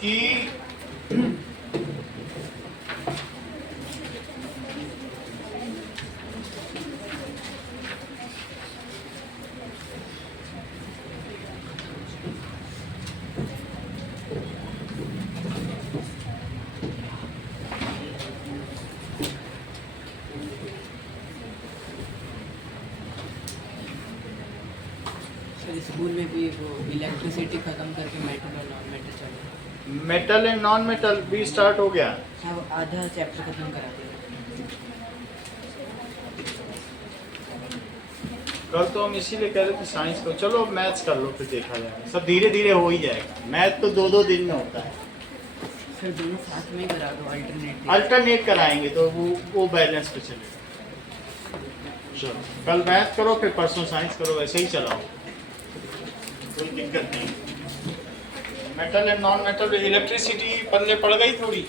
कि स्कूल में भी वो इलेक्ट्रिसिटी खत्म करके मेटल और नॉन मेटल चले। मेटल एंड नॉन मेटल भी स्टार्ट हो गया। हाँ, वो आधा चैप्टर खत्म करा दिया। कल तो हम इसीलिए कह रहे थे साइंस को, चलो मैथ्स कर लो फिर देखा जाएगा, सब धीरे धीरे हो ही जाएगा। मैथ तो 2-2 दिन में होता है। फिर दोनों साथ में ही करा दो, अल्टरनेट। अल्टरनेट कराएंगे तो वो बैलेंस पे चलेगा। चलो कल मैथ करो फिर परसों साइंस करो, वैसे ही चलाओ, कोई दिक्कत नहीं। Metal and non metal electricity पल्ले पड़ गई थोड़ी।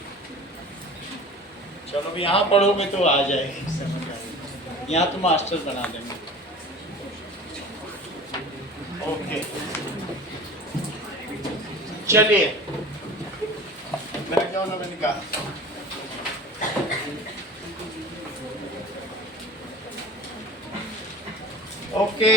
चलो भी यहाँ पढ़ोगे तो आ जाएगी, समझ आएगी। यहाँ तो मास्टर बना देंगे। ओके चलिए बैठ जाओ ना मैंने ओके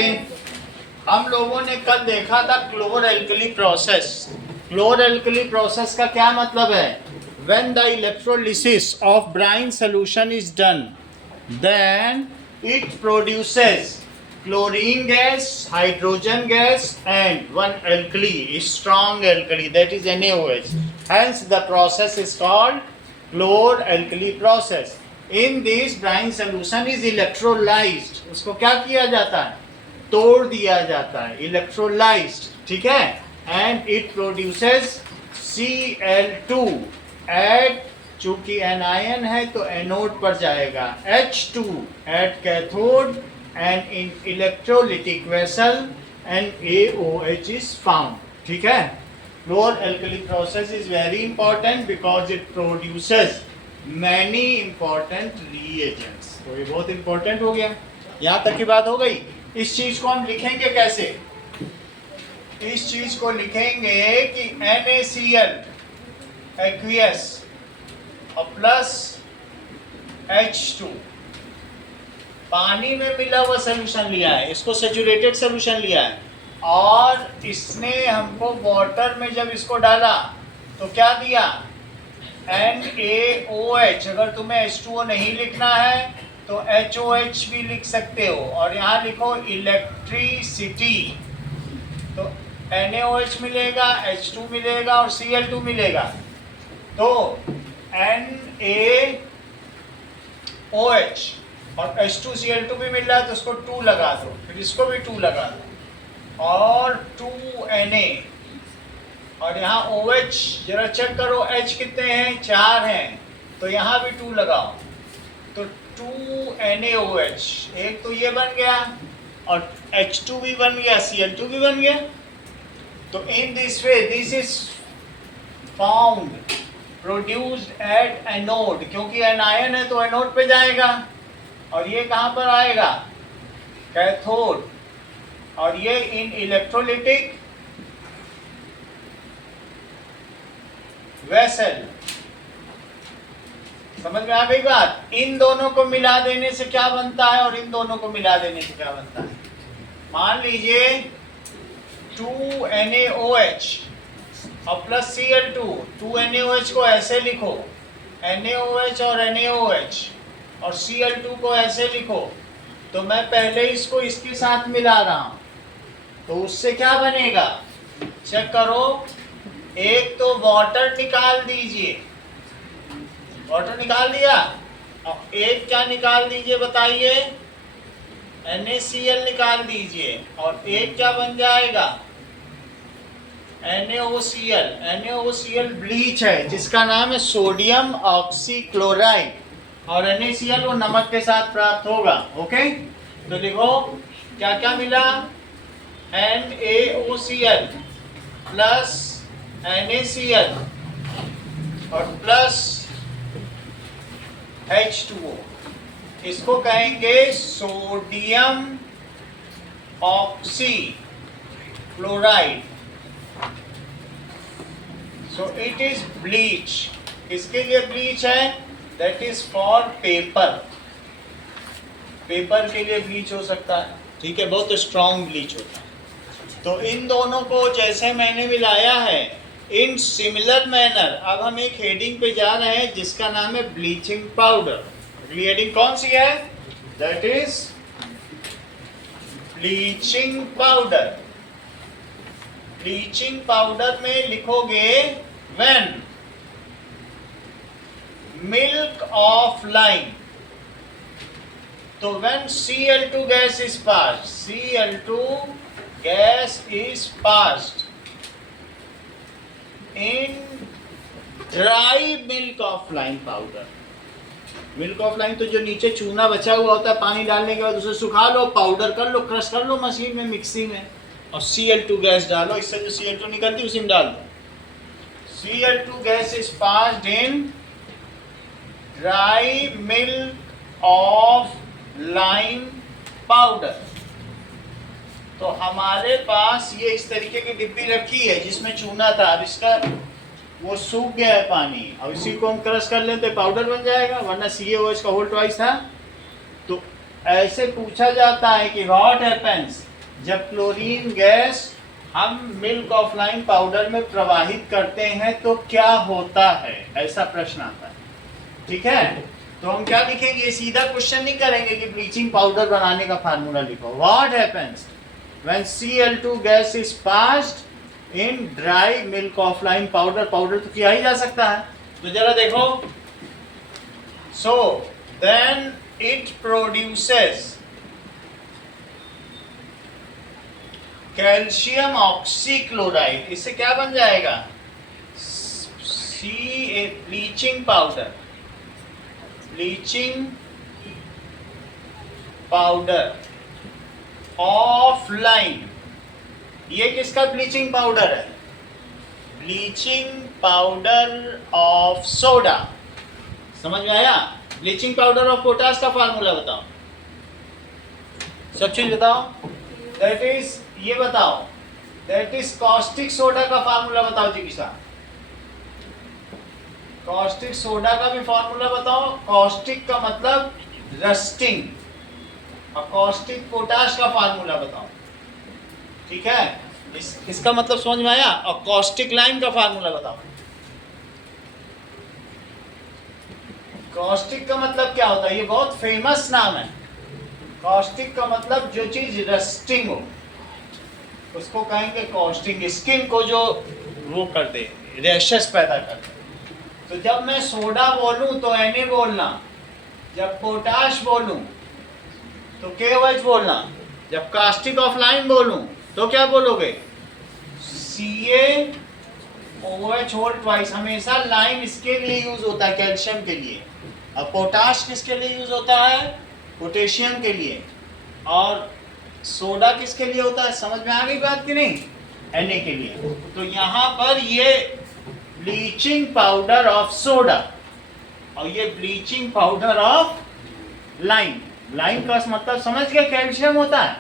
हम लोगों ने कल देखा था क्लोर एल्कली प्रोसेस। क्लोर एल्कली प्रोसेस का क्या मतलब है? When the electrolysis of brine solution is done, then it produces chlorine gas, hydrogen gas, and one alkali, strong alkali, that is NaOH. Hence, the process is called chlor-alkali process. In this, brine solution is electrolyzed. उसको क्या किया जाता है? तोड़ दिया जाता है, electrolyzed, ठीक है? And it produces Cl2. At चूंकि एनायन है तो एनोड पर जाएगा, H2 at cathode and in electrolytic vessel and AOH is found, ठीक है? Chlor alkali process is very important because it produces many important reagents. तो ये बहुत इंपॉर्टेंट हो गया। यहाँ तक की बात हो गई। इस चीज को हम लिखेंगे कैसे? इस चीज को लिखेंगे कि NaCl एक्वियस और प्लस H2 पानी में मिला हुआ सोल्यूशन लिया है, इसको सैचुरेटेड सोल्यूशन लिया है, और इसने हमको वाटर में जब इसको डाला तो क्या दिया? NaOH। अगर तुम्हें H2O नहीं लिखना है तो HOH भी लिख सकते हो, और यहाँ लिखो इलेक्ट्रिसिटी। तो NaOH मिलेगा, H2 मिलेगा और Cl2 मिलेगा। तो NaOH और H2Cl2 भी मिल रहा है तो उसको 2 लगा दो, फिर इसको भी 2 लगा दो, और 2Na, और यहाँ OH जरा चेक करो H कितने हैं? 4 हैं, तो यहाँ भी 2 लगाओ, तो 2NaOH। एक तो ये बन गया और H2 भी बन गया, Cl2 भी बन गया। तो in this way this is found produced at anode, क्योंकि एनायन है तो एनोड पे जाएगा, और ये कहाँ पर आएगा? कैथोड, और ये इन इलेक्ट्रोलिटिक वेसल। समझ में आ गई बात? इन दोनों को मिला देने से क्या बनता है और इन दोनों को मिला देने से क्या बनता है? मान लीजिए 2NaOH और प्लस Cl2। 2NaOH को ऐसे लिखो, NaOH और NaOH, और Cl2 को ऐसे लिखो। तो मैं पहले इसको इसके साथ मिला रहा हूं, तो उससे क्या बनेगा? चेक करो। एक तो वाटर निकाल दीजिए, वाटर निकाल दिया, और एक क्या निकाल दीजिए बताइए? NaCl निकाल दीजिए, और एक क्या बन जाएगा? NaOCl। NaOCl ब्लीच है जिसका नाम है सोडियम ऑक्सीक्लोराइड, और NaCl वो नमक के साथ प्राप्त होगा। ओके, तो लिखो क्या क्या मिला? NaOCl प्लस NaCl और प्लस H2O। इसको कहेंगे sodium oxy chloride. So it is bleach. किसके लिए ब्लीच है? That is for paper. Paper के लिए ब्लीच हो सकता है, ठीक है, बहुत स्ट्रॉन्ग ब्लीच होता है। तो इन दोनों को जैसे मैंने मिलाया है, इन सिमिलर मैनर अब हम एक हेडिंग पे जा रहे हैं जिसका नाम है ब्लीचिंग पाउडर। अगली हेडिंग कौन सी है? That is bleaching powder. Bleaching powder में लिखोगे व्हेन मिल्क ऑफ लाइम। तो when Cl2 gas is passed, Cl2 gas is passed in dry milk of lime powder। Milk of lime तो जो नीचे चूना बचा हुआ होता है, पानी डालने के बाद उसे सुखा लो, पाउडर कर लो, क्रश कर लो मशीन में, मिक्सी में, और Cl2 गैस डालो, इससे जो Cl2 निकलती है उसी में डाल दो। Cl2 gas is passed in dry milk of lime powder. तो हमारे पास ये इस तरीके की डिब्बी रखी है जिसमें चूना था, अब इसका वो सूख गया है पानी, अब इसी को हम क्रश कर लेते पाउडर बन जाएगा, वरना CaOH का होल ट्वाइस था। तो ऐसे पूछा जाता है कि व्हाट हैपेंस जब क्लोरीन गैस हम मिल्क ऑफ लाइम पाउडर में प्रवाहित करते हैं तो क्या होता है, ऐसा प्रश्न आता है, ठीक है। तो हम क्या लिखेंगे, सीधा क्वेश्चन नहीं करेंगे कि ब्लीचिंग पाउडर बनाने का फार्मूला लिखो। What happens when Cl2 gas is passed in dry milk of lime powder. Powder तो किया ही जा सकता है, तो जरा देखो। So then it produces calcium oxychloride. इससे क्या बन जाएगा? Ca bleaching powder. Bleaching powder of lime. ये किसका ब्लीचिंग पाउडर है? Bleaching powder of soda. समझ में आया? ब्लीचिंग पाउडर ऑफ पोटाश का फार्मूला बताओ, सब चीज बताओ। दैट इज, ये बताओ, दैट इज कॉस्टिक सोडा का फार्मूला बताओ जी किसान। कॉस्टिक सोडा का भी फार्मूला बताओ। कॉस्टिक का मतलब रस्टिंग, और कॉस्टिक पोटाश का फार्मूला बताओ, ठीक है। इसका मतलब समझ में आया? और कॉस्टिक लाइम का फार्मूला बताओ। कॉस्टिक का मतलब क्या होता है? ये बहुत फेमस नाम है। कॉस्टिक का मतलब जो चीज रस्टिंग हो उसको कहेंगे कॉस्टिक। स्किन को जो वो कर दे, रैशेस पैदा कर दे। तो जब मैं सोडा बोलूं तो Na बोलना, जब पोटाश बोलूं तो KOH बोलना, जब कास्टिक ऑफ लाइम बोलूं तो क्या बोलोगे? CaOH whole twice. हमेशा लाइम इसके लिए यूज होता है, कैल्शियम के लिए, और पोटाश किसके लिए यूज होता है? पोटेशियम के लिए। और सोडा किसके लिए होता है? समझ में आ गई बात कि नहीं? Na के लिए। तो यहाँ पर ये ब्लीचिंग पाउडर ऑफ सोडा और ये bleaching powder of lime. Lime का मतलब समझ गए, कैल्शियम होता है।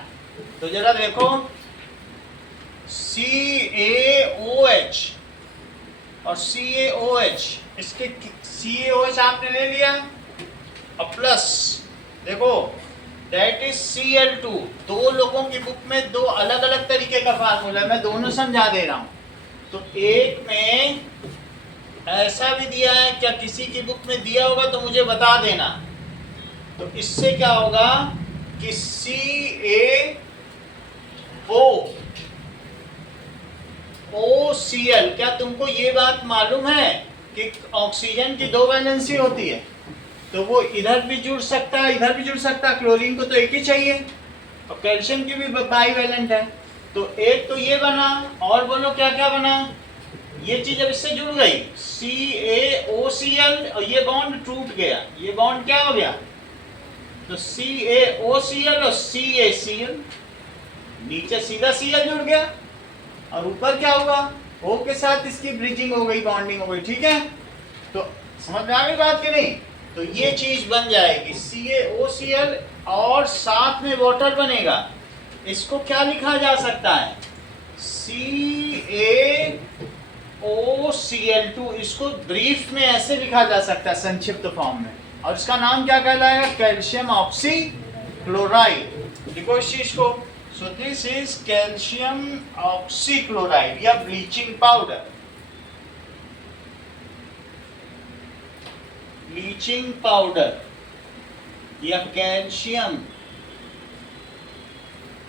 तो जरा देखो, CaOH और CaOH, इसके CaOH आपने ले लिया और प्लस देखो दैट इज Cl2। दो लोगों की बुक में दो अलग अलग तरीके का फार्मूला है, मैं दोनों समझा दे रहा हूं। तो एक में ऐसा भी दिया है, क्या किसी की बुक में दिया होगा तो मुझे बता देना। तो इससे क्या होगा कि CaOCl। क्या तुमको ये बात मालूम है कि ऑक्सीजन की दो वैलेंसी होती है? तो वो इधर भी जुड़ सकता है, इधर भी जुड़ सकता है। क्लोरीन को तो एक ही चाहिए, और कैल्शियम की भी बाईवैलेंट है। तो एक तो ये बना, और बोलो क्या क्या बना? ये चीज अब इससे जुड़ गई CaOCl, और ये बॉन्ड टूट गया। ये बॉन्ड क्या हो गया? तो CaOCl और CaCl, नीचे सीधा Cl जुड़ गया, और ऊपर क्या होगा? O के साथ इसकी ब्रिजिंग हो गई, बॉन्डिंग हो गई, ठीक है। तो समझ में आ गई बात कि नहीं? तो ये चीज बन जाएगी CaOCl, और साथ में वाटर बनेगा। इसको क्या लिखा जा सकता है? CaOCl Cl2, इसको ब्रीफ में ऐसे लिखा जा सकता है संक्षिप्त फॉर्म में, और इसका नाम क्या कहलाएगा? Calcium oxychloride. लिखो इस चीज को। So this is calcium oxychloride या ब्लीचिंग पाउडर। ब्लीचिंग पाउडर या कैल्शियम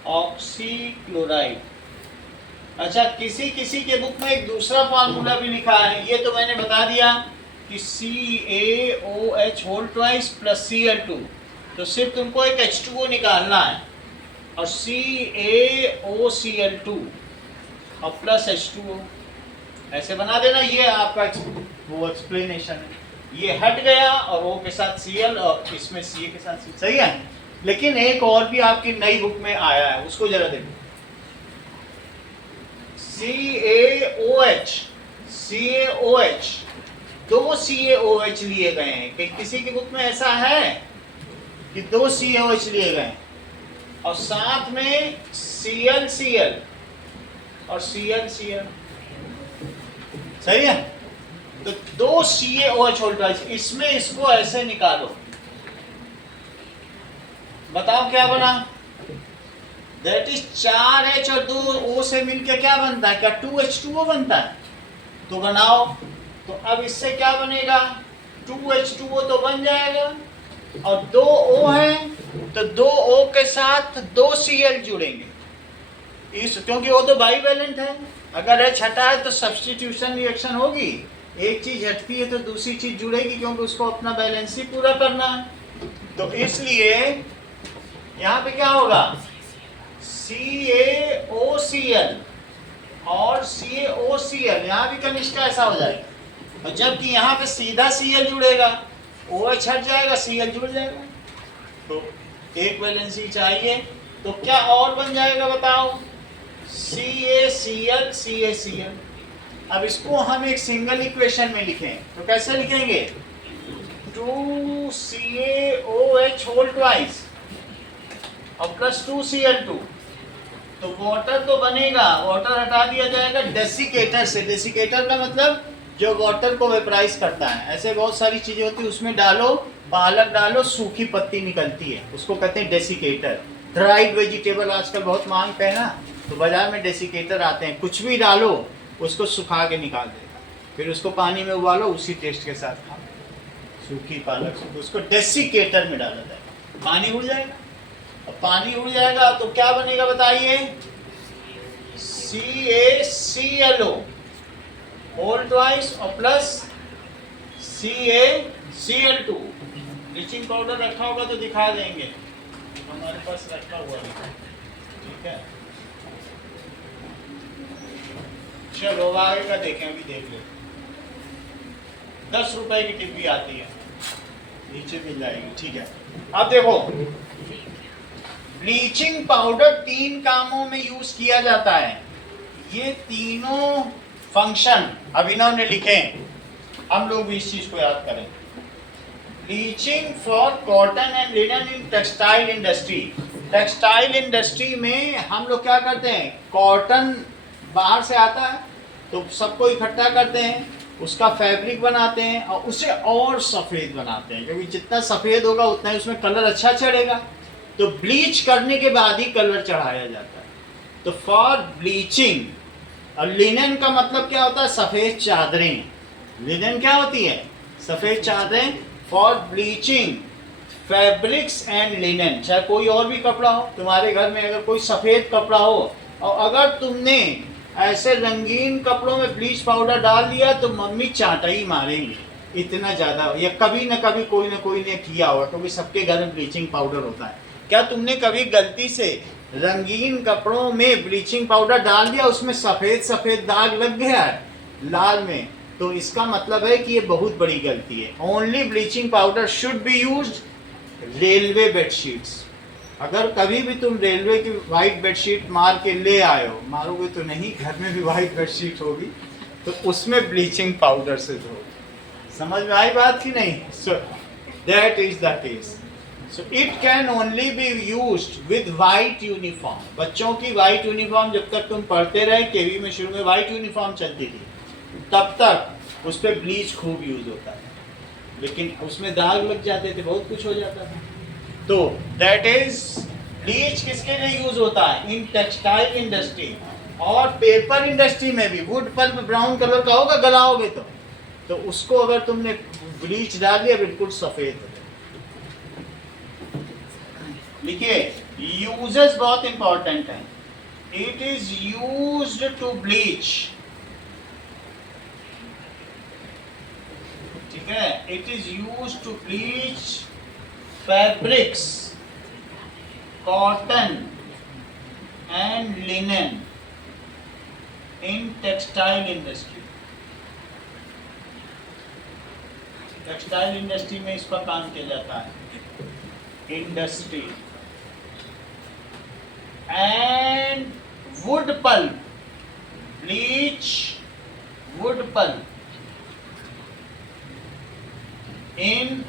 ऑक्सीक्लोराइड। अच्छा, किसी किसी के बुक में एक दूसरा फार्मूला भी लिखा है, ये तो मैंने बता दिया कि CaOH whole twice plus Cl2, तो सिर्फ तुमको एक H2O निकालना है और CaOCl2 और प्लस H2O ऐसे बना देना। ये आपका वो एक्सप्लेनेशन है। ये हट गया और O के साथ Cl और इसमें Ca के साथ C, सही है। लेकिन एक और भी आपकी नई बुक में आया है, उसको जरा देखो। CaOH, दो CaOH लिए गए हैं। कि किसी की बुक में ऐसा है कि दो CaOH लिए गए हैं और साथ में Cl और Cl, सही है। तो दो CaOH होल ट्वाइस, इसमें इसको ऐसे निकालो, बताओ क्या बना? दैट इज 4H और 2O से मिलके क्या बनता है? क्या 2H2O बनता है? तो बनाओ। तो अब इससे क्या बनेगा? 2H2O तो बन जाएगा और 2O है तो 2O के साथ 2 Cl जुड़ेंगे इस, क्योंकि वो तो बाईवैलेंट है। अगर H हटा है तो सब्स्टिट्यूशन रिएक्शन होगी, एक चीज हटती है तो दूसरी चीज जुड़ेगी, क्योंकि उसको अपना बैलेंस ही पूरा करना है। तो इसलिए यहाँ पे क्या होगा? CaOCl और CaOCl, यहाँ भी कनिष्ठ ऐसा हो जाएगा, और जबकि यहाँ पे सीधा Cl जुड़ेगा, OH हट जाएगा, Cl जुड़ जाएगा। तो एक वैलेंसी चाहिए, तो क्या और बन जाएगा बताओ? CaCl। अब इसको हम एक सिंगल इक्वेशन में लिखें तो कैसे लिखेंगे? 2CaOH होल ट्वाइस और प्लस 2Cl2, तो वाटर तो बनेगा, वाटर हटा दिया जाएगा डेसिकेटर से। डेसिकेटर का मतलब जो वाटर को वेपराइज करता है। ऐसे बहुत सारी चीजें होती है, उसमें डालो, पालक डालो, सूखी पत्ती निकलती है, उसको कहते हैं डेसिकेटर। ड्राइड वेजिटेबल आजकल बहुत मांग पे है ना, तो बाजार में डेसिकेटर आते हैं। कुछ भी डालो, उसको सुखा के निकाल देगा, फिर उसको पानी में उबालो, उसी टेस्ट के साथ खाओ। सूखी पालक उसको डेसिकेटर में डाला जाएगा, पानी उड़ जाएगा। अब पानी उड़ जाएगा तो क्या बनेगा बताइए? CaClO होल ट्वाइस और प्लस CaCl2। ब्लीचिंग पाउडर रखा होगा तो दिखा देंगे, हमारे पास रखा हुआ है, ठीक है। चलो आगे का देखें, अभी देख ले। 10 रुपए की टिप्पी आती है, नीचे मिल जाएगी, ठीक है। अब देखो, ब्लीचिंग पाउडर 3 कामों में यूज किया जाता है। ये तीनों फंक्शन अभिनव ने लिखे, हम लोग भी इस चीज को याद करें। Bleaching for cotton and linen in textile industry. Textile industry में हम लोग क्या करते हैं? कॉटन बाहर से आता है तो सबको इकट्ठा करते हैं, उसका फैब्रिक बनाते हैं और उसे और सफ़ेद बनाते हैं, क्योंकि जितना सफ़ेद होगा उतना ही उसमें कलर अच्छा चढ़ेगा। तो ब्लीच करने के बाद ही कलर चढ़ाया जाता है। तो फॉर ब्लीचिंग, और लिनन का मतलब क्या होता है? सफ़ेद चादरें। लिनन क्या होती है? सफ़ेद चादरें। For bleaching fabrics and linen, चाहे कोई और भी कपड़ा हो, तुम्हारे घर में अगर कोई सफ़ेद कपड़ा हो और अगर तुमने ऐसे रंगीन कपड़ों में ब्लीच पाउडर डाल दिया तो मम्मी चांटा ही मारेंगे, इतना ज़्यादा। या कभी न कभी कोई न कोई ने किया होगा, क्योंकि सबके घर में ब्लीचिंग पाउडर होता है। क्या तुमने कभी गलती से रंगीन कपड़ों में ब्लीचिंग पाउडर डाल दिया, उसमें सफ़ेद सफ़ेद दाग लग गया लाल में, तो इसका मतलब है कि ये बहुत बड़ी गलती है। Only bleaching powder should be used railway bedsheets. अगर कभी भी तुम रेलवे की वाइट बेडशीट मार के ले आए हो, मारोगे तो नहीं, घर में भी वाइट बेडशीट होगी, तो उसमें ब्लीचिंग पाउडर से धो। समझ में आई बात कि नहीं? So that is the case. So it can only be used with white uniform. बच्चों की वाइट यूनिफॉर्म जब तक तुम पढ़ते रहे, केवी में शुरू में वाइट यूनिफॉर्म चलती थी, तब तक उस पर ब्लीच खूब यूज होता है, लेकिन उसमें दाग लग जाते थे, बहुत कुछ हो जाता था। तो दैट इज ब्लीच किसके लिए यूज होता है? इन टेक्सटाइल इंडस्ट्री और पेपर इंडस्ट्री में भी। वुड पल्प ब्राउन कलर का होगा गलाओगे तो उसको अगर तुमने ब्लीच डाल दिया बिल्कुल सफेद हो जाए। लिखिए, यूजेस बहुत इंपॉर्टेंट है। It is used to bleach, ठीक है, it is used to bleach fabrics, cotton and linen in textile industry. Textile industry में इसका काम किया जाता है। Industry and wood pulp, bleach wood pulp in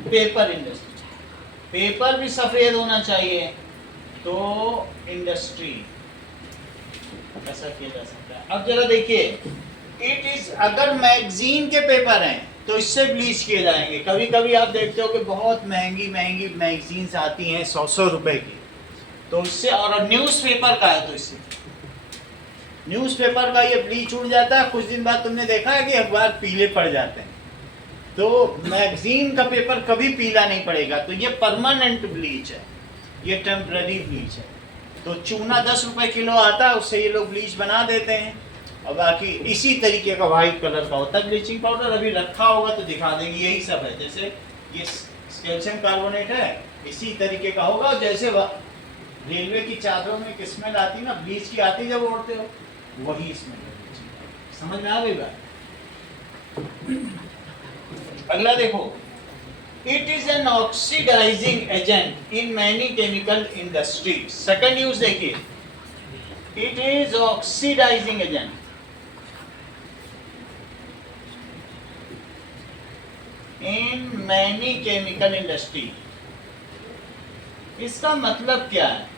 paper industry. Paper भी सफेद होना चाहिए, तो इंडस्ट्री ऐसा किया जा सकता है। अब जरा देखिए, इट इज, अगर मैगजीन के पेपर हैं तो इससे ब्लीच किए जाएंगे। कभी कभी आप देखते हो कि बहुत महंगी महंगी मैगजीन्स आती हैं 100 रुपए की, तो इससे, और न्यूज़पेपर का है तो इससे न्यूज़पेपर का ये ब्लीच उड़ जाता है। कुछ दिन बाद तुमने देखा है कि अखबार पीले पड़ जाते हैं, तो मैगजीन का पेपर कभी पीला नहीं पड़ेगा। तो ये परमानेंट ब्लीच है, ये टेम्पररी ब्लीच है। तो चूना 10 रुपए किलो आता है, उससे ये लोग ब्लीच बना देते हैं। और बाकी इसी तरीके का वाइट कलर का होता है ब्लीचिंग पाउडर। अभी रखा होगा तो दिखा देंगे, यही सब है। जैसे ये कैल्शियम कार्बोनेट है, इसी तरीके का होगा। जैसे रेलवे की चादरों में एक स्मेल आती ना ब्लीच की, आती जब ओढ़ते हो, वही स्मेल है। समझ में आ गई बात? अगला देखो, it is an oxidising agent in many chemical industries. Second use देखिए, it is oxidising agent in many chemical industry. इसका मतलब क्या है?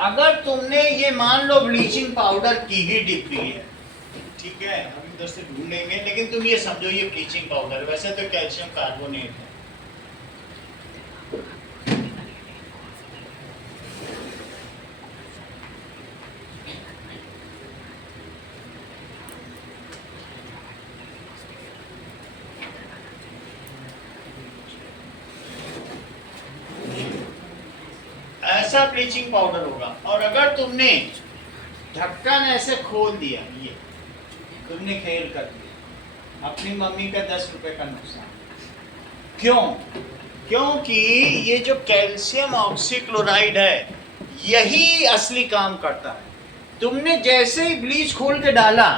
अगर तुमने ये मान लो ब्लीचिंग पाउडर की ही डिब्बी है, ठीक है, हम इधर से ढूंढेंगे, लेकिन तुम ये समझो ये ब्लीचिंग पाउडर, वैसे तो कैल्शियम कार्बोनेट है। ऐसा ब्लीचिंग पाउडर होगा। और अगर तुमने ढक्कन ऐसे खोल दिया, ये तुमने खेल कर दिया, अपनी मम्मी का 10 रुपए का नुकसान। क्यों? क्योंकि ये जो कैल्शियम ऑक्सीक्लोराइड है, यही असली काम करता है। तुमने जैसे ही ब्लीच खोल के डाला,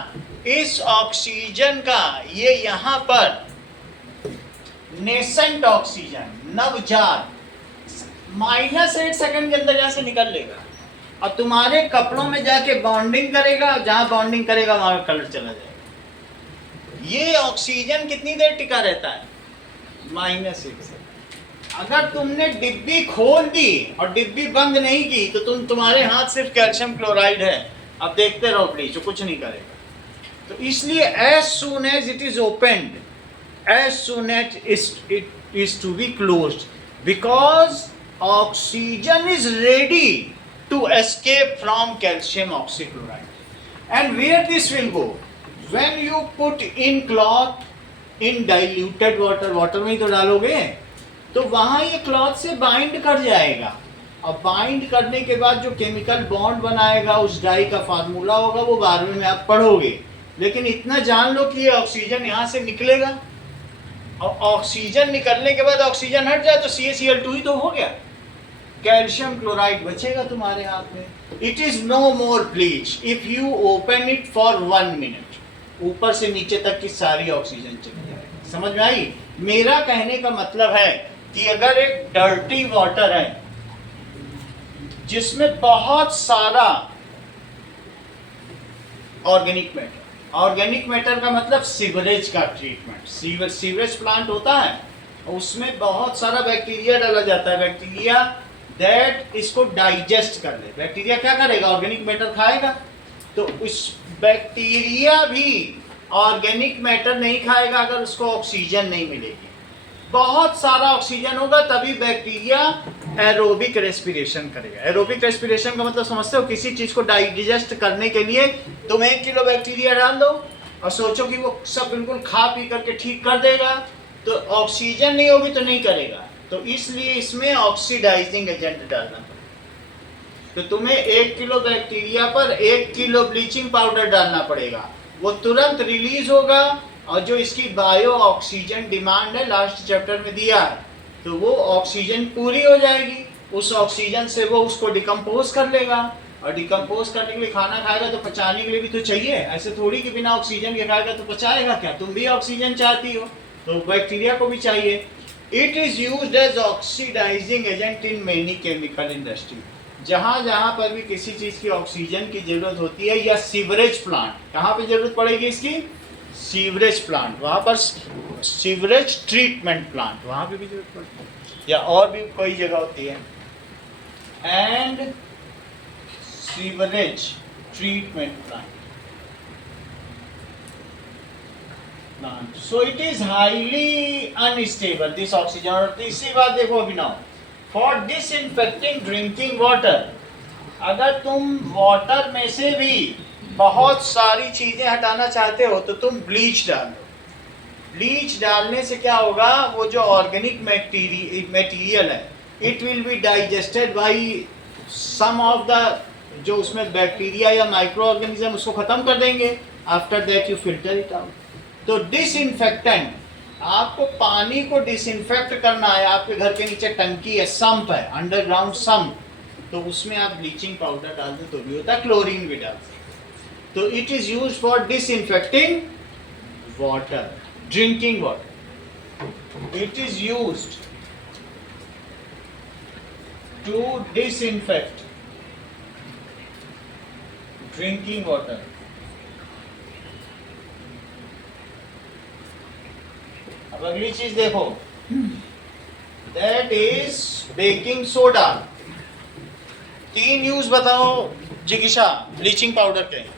इस ऑक्सीजन का, ये यहाँ पर नेसेंट ऑक्सीजन, नवजात, -8 सेकंड के अंदर यहाँ से निकल लेगा और तुम्हारे कपड़ों में जाके बॉन्डिंग करेगा। जहां बॉन्डिंग करेगा वहां कलर चला जाएगा। ये ऑक्सीजन कितनी देर टिका रहता है? -1 सेकंड। अगर तुमने डिब्बी खोल दी और डिब्बी बंद नहीं की तो तुम्हारे हाथ सिर्फ कैल्शियम क्लोराइड है। अब देखते रहो ब्लीच, कुछ नहीं करेगा। तो इसलिए as soon as it is opened, as soon as it is to be closed, because oxygen is ready to escape from calcium oxychloride. And where this will go? When you put in cloth in diluted water, water में ही तो डालोगे, तो वहाँ ये cloth से bind कर जाएगा। अब बाइंड करने के बाद जो केमिकल बॉन्ड बनाएगा, उस डाई का फार्मूला होगा, वो 12वीं में आप पढ़ोगे। लेकिन इतना जान लो कि ये ऑक्सीजन यहाँ से निकलेगा, और ऑक्सीजन निकलने के बाद ऑक्सीजन हट जाए तो CaCl2 ही तो हो गया, कैल्शियम क्लोराइड बचेगा तुम्हारे हाथ में। It is no more bleach if you open it for 1 minute. ऊपर से नीचे तक की सारी ऑक्सीजन चली जाएगी। समझ में आई? मेरा कहने का मतलब है कि अगर एक डर्टी वाटर है जिसमें बहुत सारा ऑर्गेनिक मैटर का मतलब सीवरेज का ट्रीटमेंट, सीवरेज प्लांट होता है, उसमें बहुत सारा बैक्टीरिया डाला जाता है। बैक्टीरिया दैट इसको डाइजेस्ट कर ले। बैक्टीरिया क्या करेगा? ऑर्गेनिक मैटर खाएगा। तो उस बैक्टीरिया भी ऑर्गेनिक मैटर नहीं खाएगा अगर उसको ऑक्सीजन नहीं मिलेगी। बहुत सारा ऑक्सीजन होगा तभी बैक्टीरिया एरोबिक रेस्पिरेशन करेगा। एरोबिक रेस्पिरेशन का मतलब समझते हो? किसी चीज को डाइजेस्ट करने के लिए तुम 1 किलो बैक्टीरिया डाल दो और सोचो कि वो सब बिल्कुल खा पी करके ठीक कर देगा, तो ऑक्सीजन नहीं होगी तो नहीं करेगा। तो इसलिए इसमें ऑक्सीडाइजिंग एजेंट डालना पड़ेगा। तो तुम्हें 1 किलो बैक्टीरिया पर 1 किलो ब्लीचिंग पाउडर डालना पड़ेगा। वो तुरंत रिलीज होगा और जो इसकी बायो ऑक्सीजन डिमांड है लास्ट चैप्टर में दिया है, तो वो ऑक्सीजन पूरी हो जाएगी। उस ऑक्सीजन से वो उसको डिकम्पोज कर लेगा और डिकम्पोज करने के लिए खाना खाएगा तो पचाने के लिए भी तो चाहिए। ऐसे थोड़ी कि बिना ऑक्सीजन के खाएगा तो पचाएगा क्या? तुम भी ऑक्सीजन चाहती हो, तो बैक्टीरिया को भी चाहिए। It is used as oxidizing agent in many chemical industry. जहाँ जहाँ पर भी किसी चीज़ की ऑक्सीजन की जरूरत होती है, या सीवरेज प्लांट, कहाँ पे जरूरत पड़ेगी इसकी? सीवरेज प्लांट, वहाँ पर सीवरेज ट्रीटमेंट प्लांट, वहाँ पे भी जरूरत पड़ती है, या और भी कोई जगह होती है। And sewerage treatment plant, so it is highly unstable this oxygen। और तीसरी बात देखो अभिनव, फॉर डिसइंफेक्टिंग ड्रिंकिंग वाटर, अगर तुम वाटर में से भी बहुत सारी चीजें हटाना चाहते हो तो तुम ब्लीच डालो। ब्लीच डालने से क्या होगा? वो जो ऑर्गेनिक मटेरियल है, it will be digested by some of the जो उसमें बैक्टीरिया या माइक्रो ऑर्गेनिज्म, उसको खत्म कर देंगे। After that you filter it out. तो डिसइंफेक्टेंट, आपको पानी को डिसइंफेक्ट करना है, आपके घर के नीचे टंकी है, सम्प है, अंडरग्राउंड सम्प, तो उसमें आप ब्लीचिंग पाउडर डाल दो तो भी होता है, क्लोरीन भी डाल दो। तो it is used for disinfecting water, drinking water. It is used to disinfect drinking water. अब अगली चीज देखो, that is baking soda. 3 use बताओ जिगिशा ब्लीचिंग पाउडर के।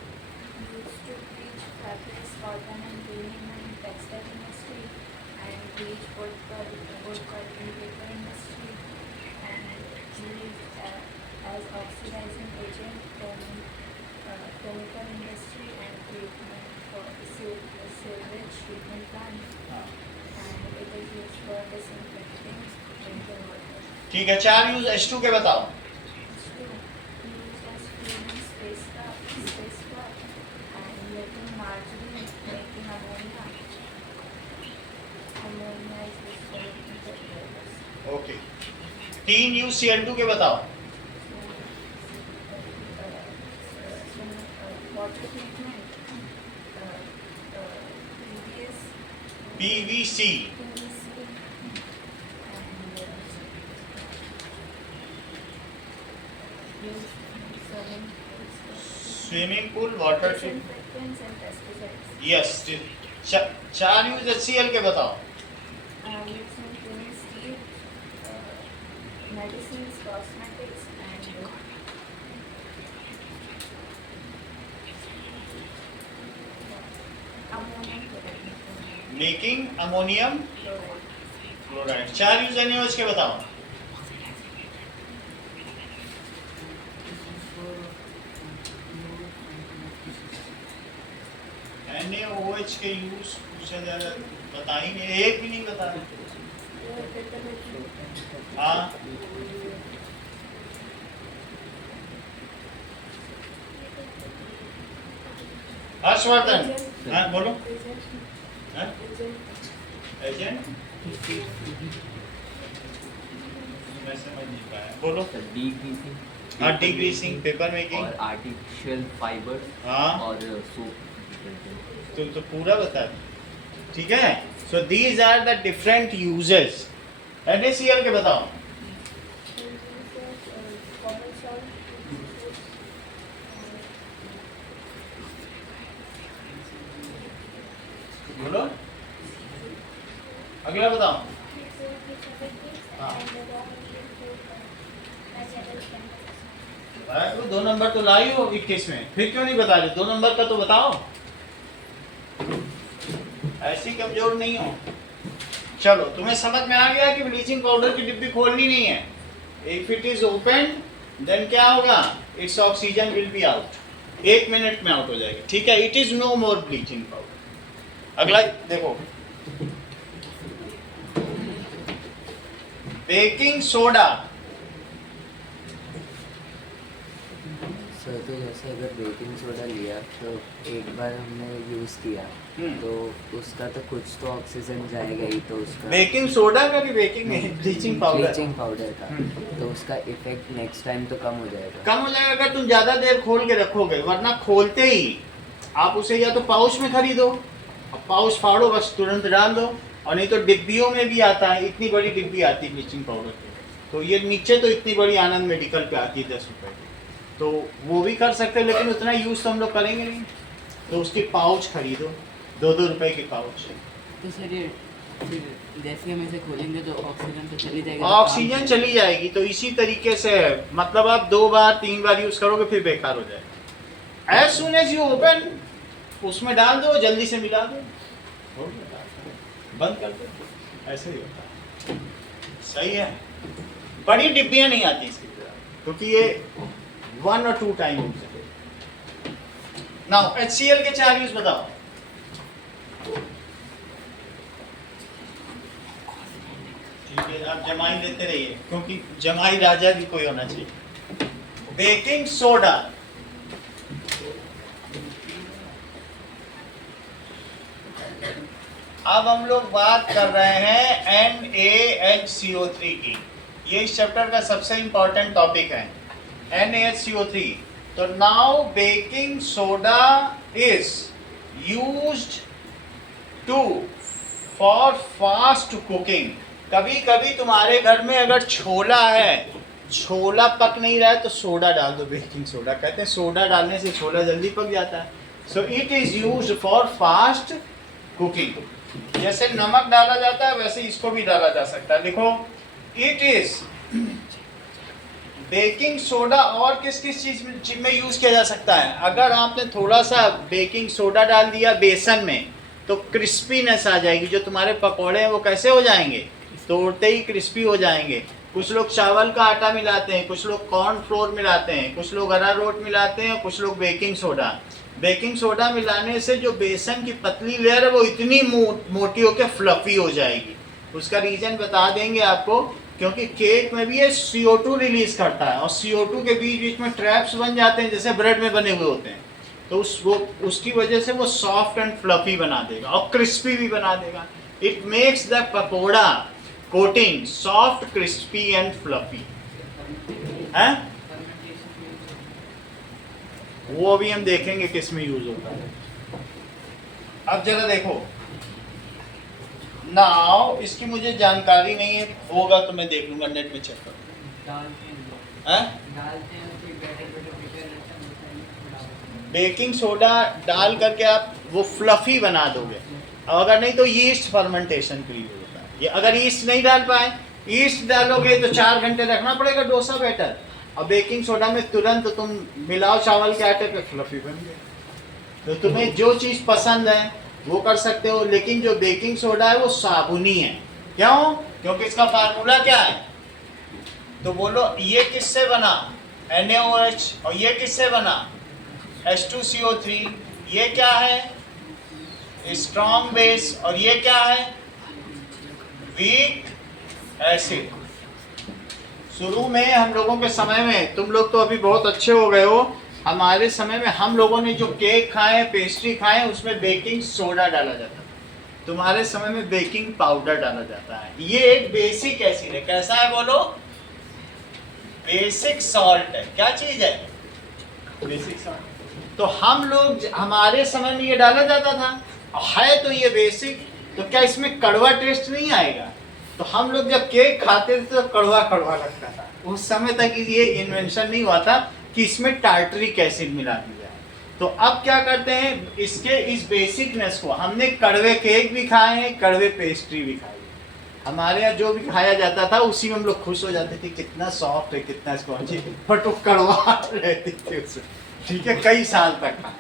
ठीक है, 4 यूज H2 के बताओ। ओके, 3 यूज Cl2 के बताओ। PVC, swimming pool, water treatment. Yes, 4 use HCl के बताओ। Making ammonium chloride. 4 use NaOH के बताओ। NaOH के यूज पूछा जा रहा है, बता ही नहीं, एक भी नहीं बता रहे। हाँ, हर्षवर्धन, हाँ बोलो। एजेंट, मैं समझ नहीं पाया, बोलो। डीग्रीसिंग, हाँ, डिग्रीसिंग, पेपर मेकिंग और आर्टिफिशियल फाइबर, हाँ, और सोप। तुम तो पूरा बता दो। ठीक है, so these are the different uses. NaCl के बताओ। बोलो, अगला बताओ। हाँ, तो 2 नंबर तो लाई हो 21 में, फिर क्यों नहीं बता रहे? 2 नंबर का तो बताओ, ऐसी कमजोर नहीं हो। चलो, तुम्हें समझ में आ गया कि ब्लीचिंग पाउडर की डिब्बी खोलनी नहीं है। If it is open then क्या होगा? It's oxygen will be out, 1 minute में आउट हो जाएगा, ठीक है। It is no more bleaching powder. अगला देखो, बेकिंग सोडा। सर तो जैसे अगर बेकिंग सोडा लिया तो एक बार हमने यूज़ किया तो उसका तो कुछ तो ऑक्सीजन जाएगा ही, तो उसका बेकिंग सोडा का भी baking bleaching powder bleaching powder का तो उसका इफेक्ट नेक्स्ट टाइम तो कम हो जाएगा। कम हो जाएगा अगर तुम ज्यादा देर खोल के रखोगे, वरना खोलते ही आप उसे या तो पाउच में खरीदो, पाउच फाड़ो, बस तुरंत डाल दो, और नहीं तो डिब्बियों में भी आता है, इतनी बड़ी डिब्बी आती है ब्लीचिंग पाउडर की। तो ये नीचे तो इतनी बड़ी आनंद मेडिकल पे आती है 10 रुपए की, तो वो भी कर सकते हैं, लेकिन उतना यूज़ तो हम लोग करेंगे नहीं, तो उसकी पाउच खरीदो, 2-2 रुपए की पाउच। तो सर ये फिर जैसे हम इसे खोलेंगे तो ऑक्सीजन तो चली जाएगी, ऑक्सीजन चली जाएगी, तो इसी तरीके से मतलब आप 2 बार 3 बार यूज़ करोगे फिर बेकार हो जाएगा। As soon as you open उसमें डाल दो, जल्दी से मिला दो, हो गया, बंद कर दो, ऐसे ही होता है। सही है। बड़ी डिब्बियां नहीं आती इसकी तरह, क्योंकि ये 1 और 2 टाइम यूज है। नाउ HCl के 4 यूज बताओ। ठीक है, आप जमाई लेते रहिए, क्योंकि जमाई राजा भी कोई होना चाहिए। बेकिंग सोडा, अब हम लोग बात कर रहे हैं NaHCO3 की। ये इस चैप्टर का सबसे इंपॉर्टेंट टॉपिक है, NaHCO3। तो now baking soda is used to for fast cooking. कभी कभी तुम्हारे घर में अगर छोला है, छोला पक नहीं रहा है, तो सोडा डाल दो, बेकिंग सोडा। कहते हैं सोडा डालने से छोला जल्दी पक जाता है। So it is used for fast cooking. जैसे नमक डाला जाता है वैसे इसको भी डाला जा सकता है। देखो, इट इज बेकिंग सोडा और किस किस चीज में यूज किया जा सकता है? अगर आपने थोड़ा सा बेकिंग सोडा डाल दिया बेसन में, तो क्रिस्पीनेस आ जाएगी। जो तुम्हारे पकौड़े हैं वो कैसे हो जाएंगे? तोड़ते ही क्रिस्पी हो जाएंगे। कुछ लोग चावल का आटा मिलाते हैं, कुछ लोग कॉर्न फ्लोर मिलाते हैं, कुछ लोग अरारोट मिलाते हैं, कुछ लोग बेकिंग सोडा। बेकिंग सोडा मिलाने से जो बेसन की पतली लेयर है वो इतनी मोटी होकर फ्लफी हो जाएगी। उसका रीजन बता देंगे आपको, क्योंकि केक में भी ये CO2 रिलीज करता है, और CO2 के बीच बीच में ट्रैप्स बन जाते हैं जैसे ब्रेड में बने हुए होते हैं। तो उसकी वजह से वो सॉफ्ट एंड फ्लफी बना देगा और क्रिस्पी भी बना देगा। It makes the pakora coating soft, crispy and fluffy है। वो अभी हम देखेंगे किस में यूज होता है। अब जरा देखो, नाउ इसकी मुझे जानकारी नहीं है, होगा तो मैं देख लूंगा, नेट में चेक करूंगा। बेकिंग सोडा डाल करके आप वो फ्लफी बना दोगे, और अगर नहीं तो यीस्ट फर्मेंटेशन के लिए होता है ये। अगर यीस्ट नहीं डाल पाए, यीस्ट डालोगे तो 4 घंटे रखना पड़ेगा डोसा बैटर, और बेकिंग सोडा में तुरंत तुम मिलाओ चावल के आटे पे, फ्लफी बन गया। तो तुम्हें जो चीज़ पसंद है वो कर सकते हो, लेकिन जो बेकिंग सोडा है वो साबुनी है। क्यों? क्योंकि इसका फार्मूला क्या है? तो बोलो, ये किससे बना? NaOH। और ये किससे बना? H2CO3। ये क्या है? Strong base. और ये क्या है? Weak acid. शुरू में हम लोगों के समय में, तुम लोग तो अभी बहुत अच्छे हो गए हो, हमारे समय में हम लोगों ने जो केक खाए, पेस्ट्री खाए, उसमें बेकिंग सोडा डाला जाता है। तुम्हारे समय में बेकिंग पाउडर डाला जाता है। ये एक बेसिक एसिड है। कैसा है बोलो? बेसिक सॉल्ट है। क्या चीज है? Basic salt. तो हम लोग, हमारे समय में ये डाला जाता था, है तो ये बेसिक, तो क्या इसमें कड़वा टेस्ट नहीं आएगा? तो हम लोग जब केक खाते थे तो कड़वा कड़वा लगता था। उस समय तक ये इन्वेंशन नहीं हुआ था कि इसमें टार्टरिक एसिड मिला दिया जाए। तो अब क्या करते हैं, इसके इस बेसिकनेस को, हमने कड़वे केक भी खाए हैं, कड़वे पेस्ट्री भी खाई हमारे यहाँ जो भी खाया जाता था उसी में हम लोग खुश हो जाते थे, कितना सॉफ्ट है, कितना स्पॉन्जी, बट वो कड़वा रहती थी उसमें, ठीक है, कई साल तक खाए।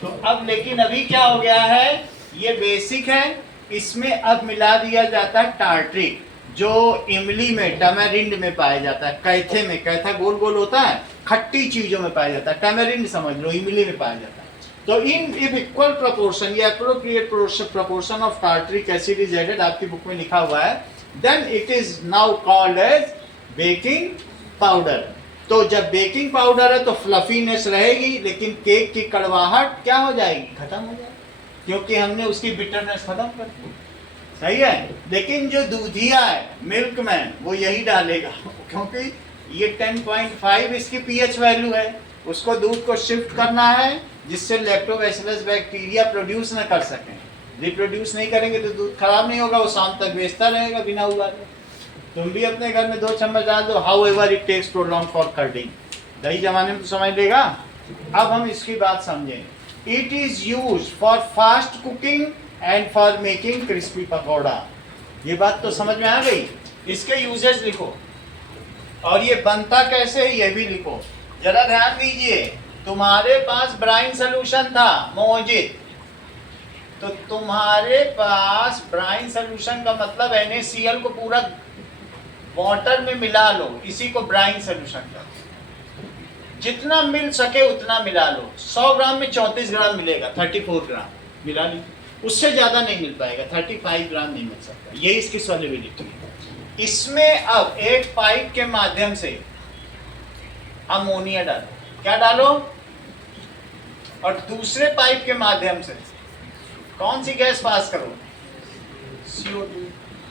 तो अब लेकिन अभी क्या हो गया है, ये बेसिक है, इसमें अब मिला दिया जाता है टार्ट्रिक, जो इमली में, टैमेरिंड में पाया जाता है, कैथे में, कैथा गोल गोल होता है, खट्टी चीजों में पाया जाता है, टैमेरिंड समझ लो इमली में पाया जाता है। तो इन इक्वल प्रोपोर्शन या appropriate proportion of tartaric acid is added, आपकी बुक में लिखा हुआ है, then it is now called as baking powder. तो जब बेकिंग पाउडर है तो फ्लफीनेस रहेगी, लेकिन केक की कड़वाहट क्या हो जाएगी, खत्म हो जाएगी, क्योंकि हमने उसकी बिटरनेस खत्म कर दी। सही है। लेकिन जो दूधिया है, मिल्क मैन, वो यही डालेगा, क्योंकि ये 10.5 इसकी पीएच वैल्यू है, उसको दूध को शिफ्ट करना है जिससे लैक्टोबैसिलस बैक्टीरिया प्रोड्यूस न कर सकें। रिप्रोड्यूस नहीं करेंगे तो दूध खराब नहीं होगा, वो शाम तक बेचता रहेगा बिना उबाले। तुम भी अपने घर में 2 चम्मच डाल दो, however it takes too long for curding, दही जमाने में तो समझ लेगा। अब हम इसकी बात समझें। It is use for fast cooking and for making crispy pakora. ये बात तो समझ में आ गई। इसके यूजेस लिखो, और ये बनता कैसे है ये भी लिखो। जरा ध्यान दीजिए, तुम्हारे पास ब्राइन सोल्यूशन था मौजूद, तो तुम्हारे पास ब्राइन सोल्यूशन का मतलब NaCl को पूरा वाटर में मिला लो, इसी को ब्राइन सोल्यूशन कहते हैं। जितना मिल सके उतना मिला लो। 100 ग्राम में 34 ग्राम मिलेगा, 34 ग्राम मिला ली, उससे ज्यादा नहीं मिल पाएगा, 35 ग्राम नहीं मिल सकता। यही इसकी सॉल्युबिलिटी है। इसमें अब एक पाइप के माध्यम से अमोनिया डालो, क्या डालो, और दूसरे पाइप के माध्यम से कौन सी गैस पास करो, CO2।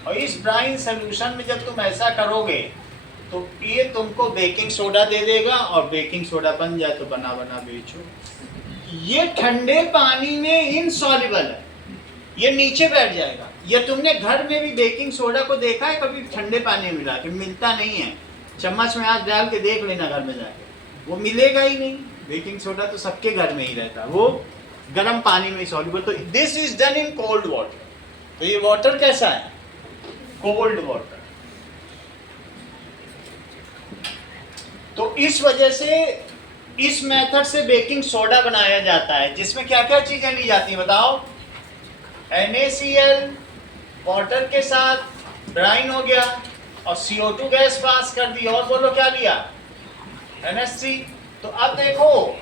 और इस ब्राइन सोल्यूशन में जब तुम ऐसा करोगे तो ये तुमको बेकिंग सोडा दे देगा, और बेकिंग सोडा बन जाए तो बना बना बेचो। ये ठंडे पानी में इनसॉल्युबल है, ये नीचे बैठ जाएगा। ये तुमने घर में भी बेकिंग सोडा को देखा है कभी ठंडे पानी में मिला के? मिलता नहीं है। चम्मच में हाथ डाल के देख लेना घर में जाके, वो मिलेगा ही नहीं। बेकिंग सोडा तो सबके घर में ही रहता है, वो गर्म पानी में सॉल्युबल। तो this is done in cold water. तो ये वाटर कैसा है, कोल्ड वाटर। तो इस वजह से इस मेथड से बेकिंग सोडा बनाया जाता है, जिसमें क्या क्या चीजें ली जाती हैं बताओ। NaCl वाटर के साथ ब्राइन हो गया, और CO2 गैस पास कर दी, और बोलो क्या लिया, NH3। तो अब देखो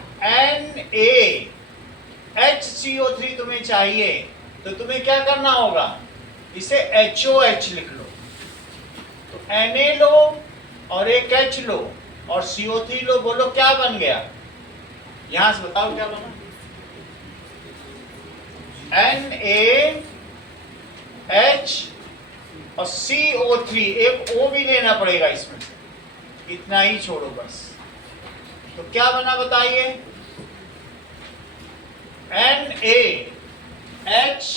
NaHCO3 तुम्हें चाहिए, तो तुम्हें क्या करना होगा, इसे HOH लिख लो। तो Na लो और एक H लो और CO3 लो, बोलो क्या बन गया, यहां से बताओ क्या बना, NaH और CO3, एक O भी लेना पड़ेगा इसमें, इतना ही छोड़ो बस। तो क्या बना बताइए, NaH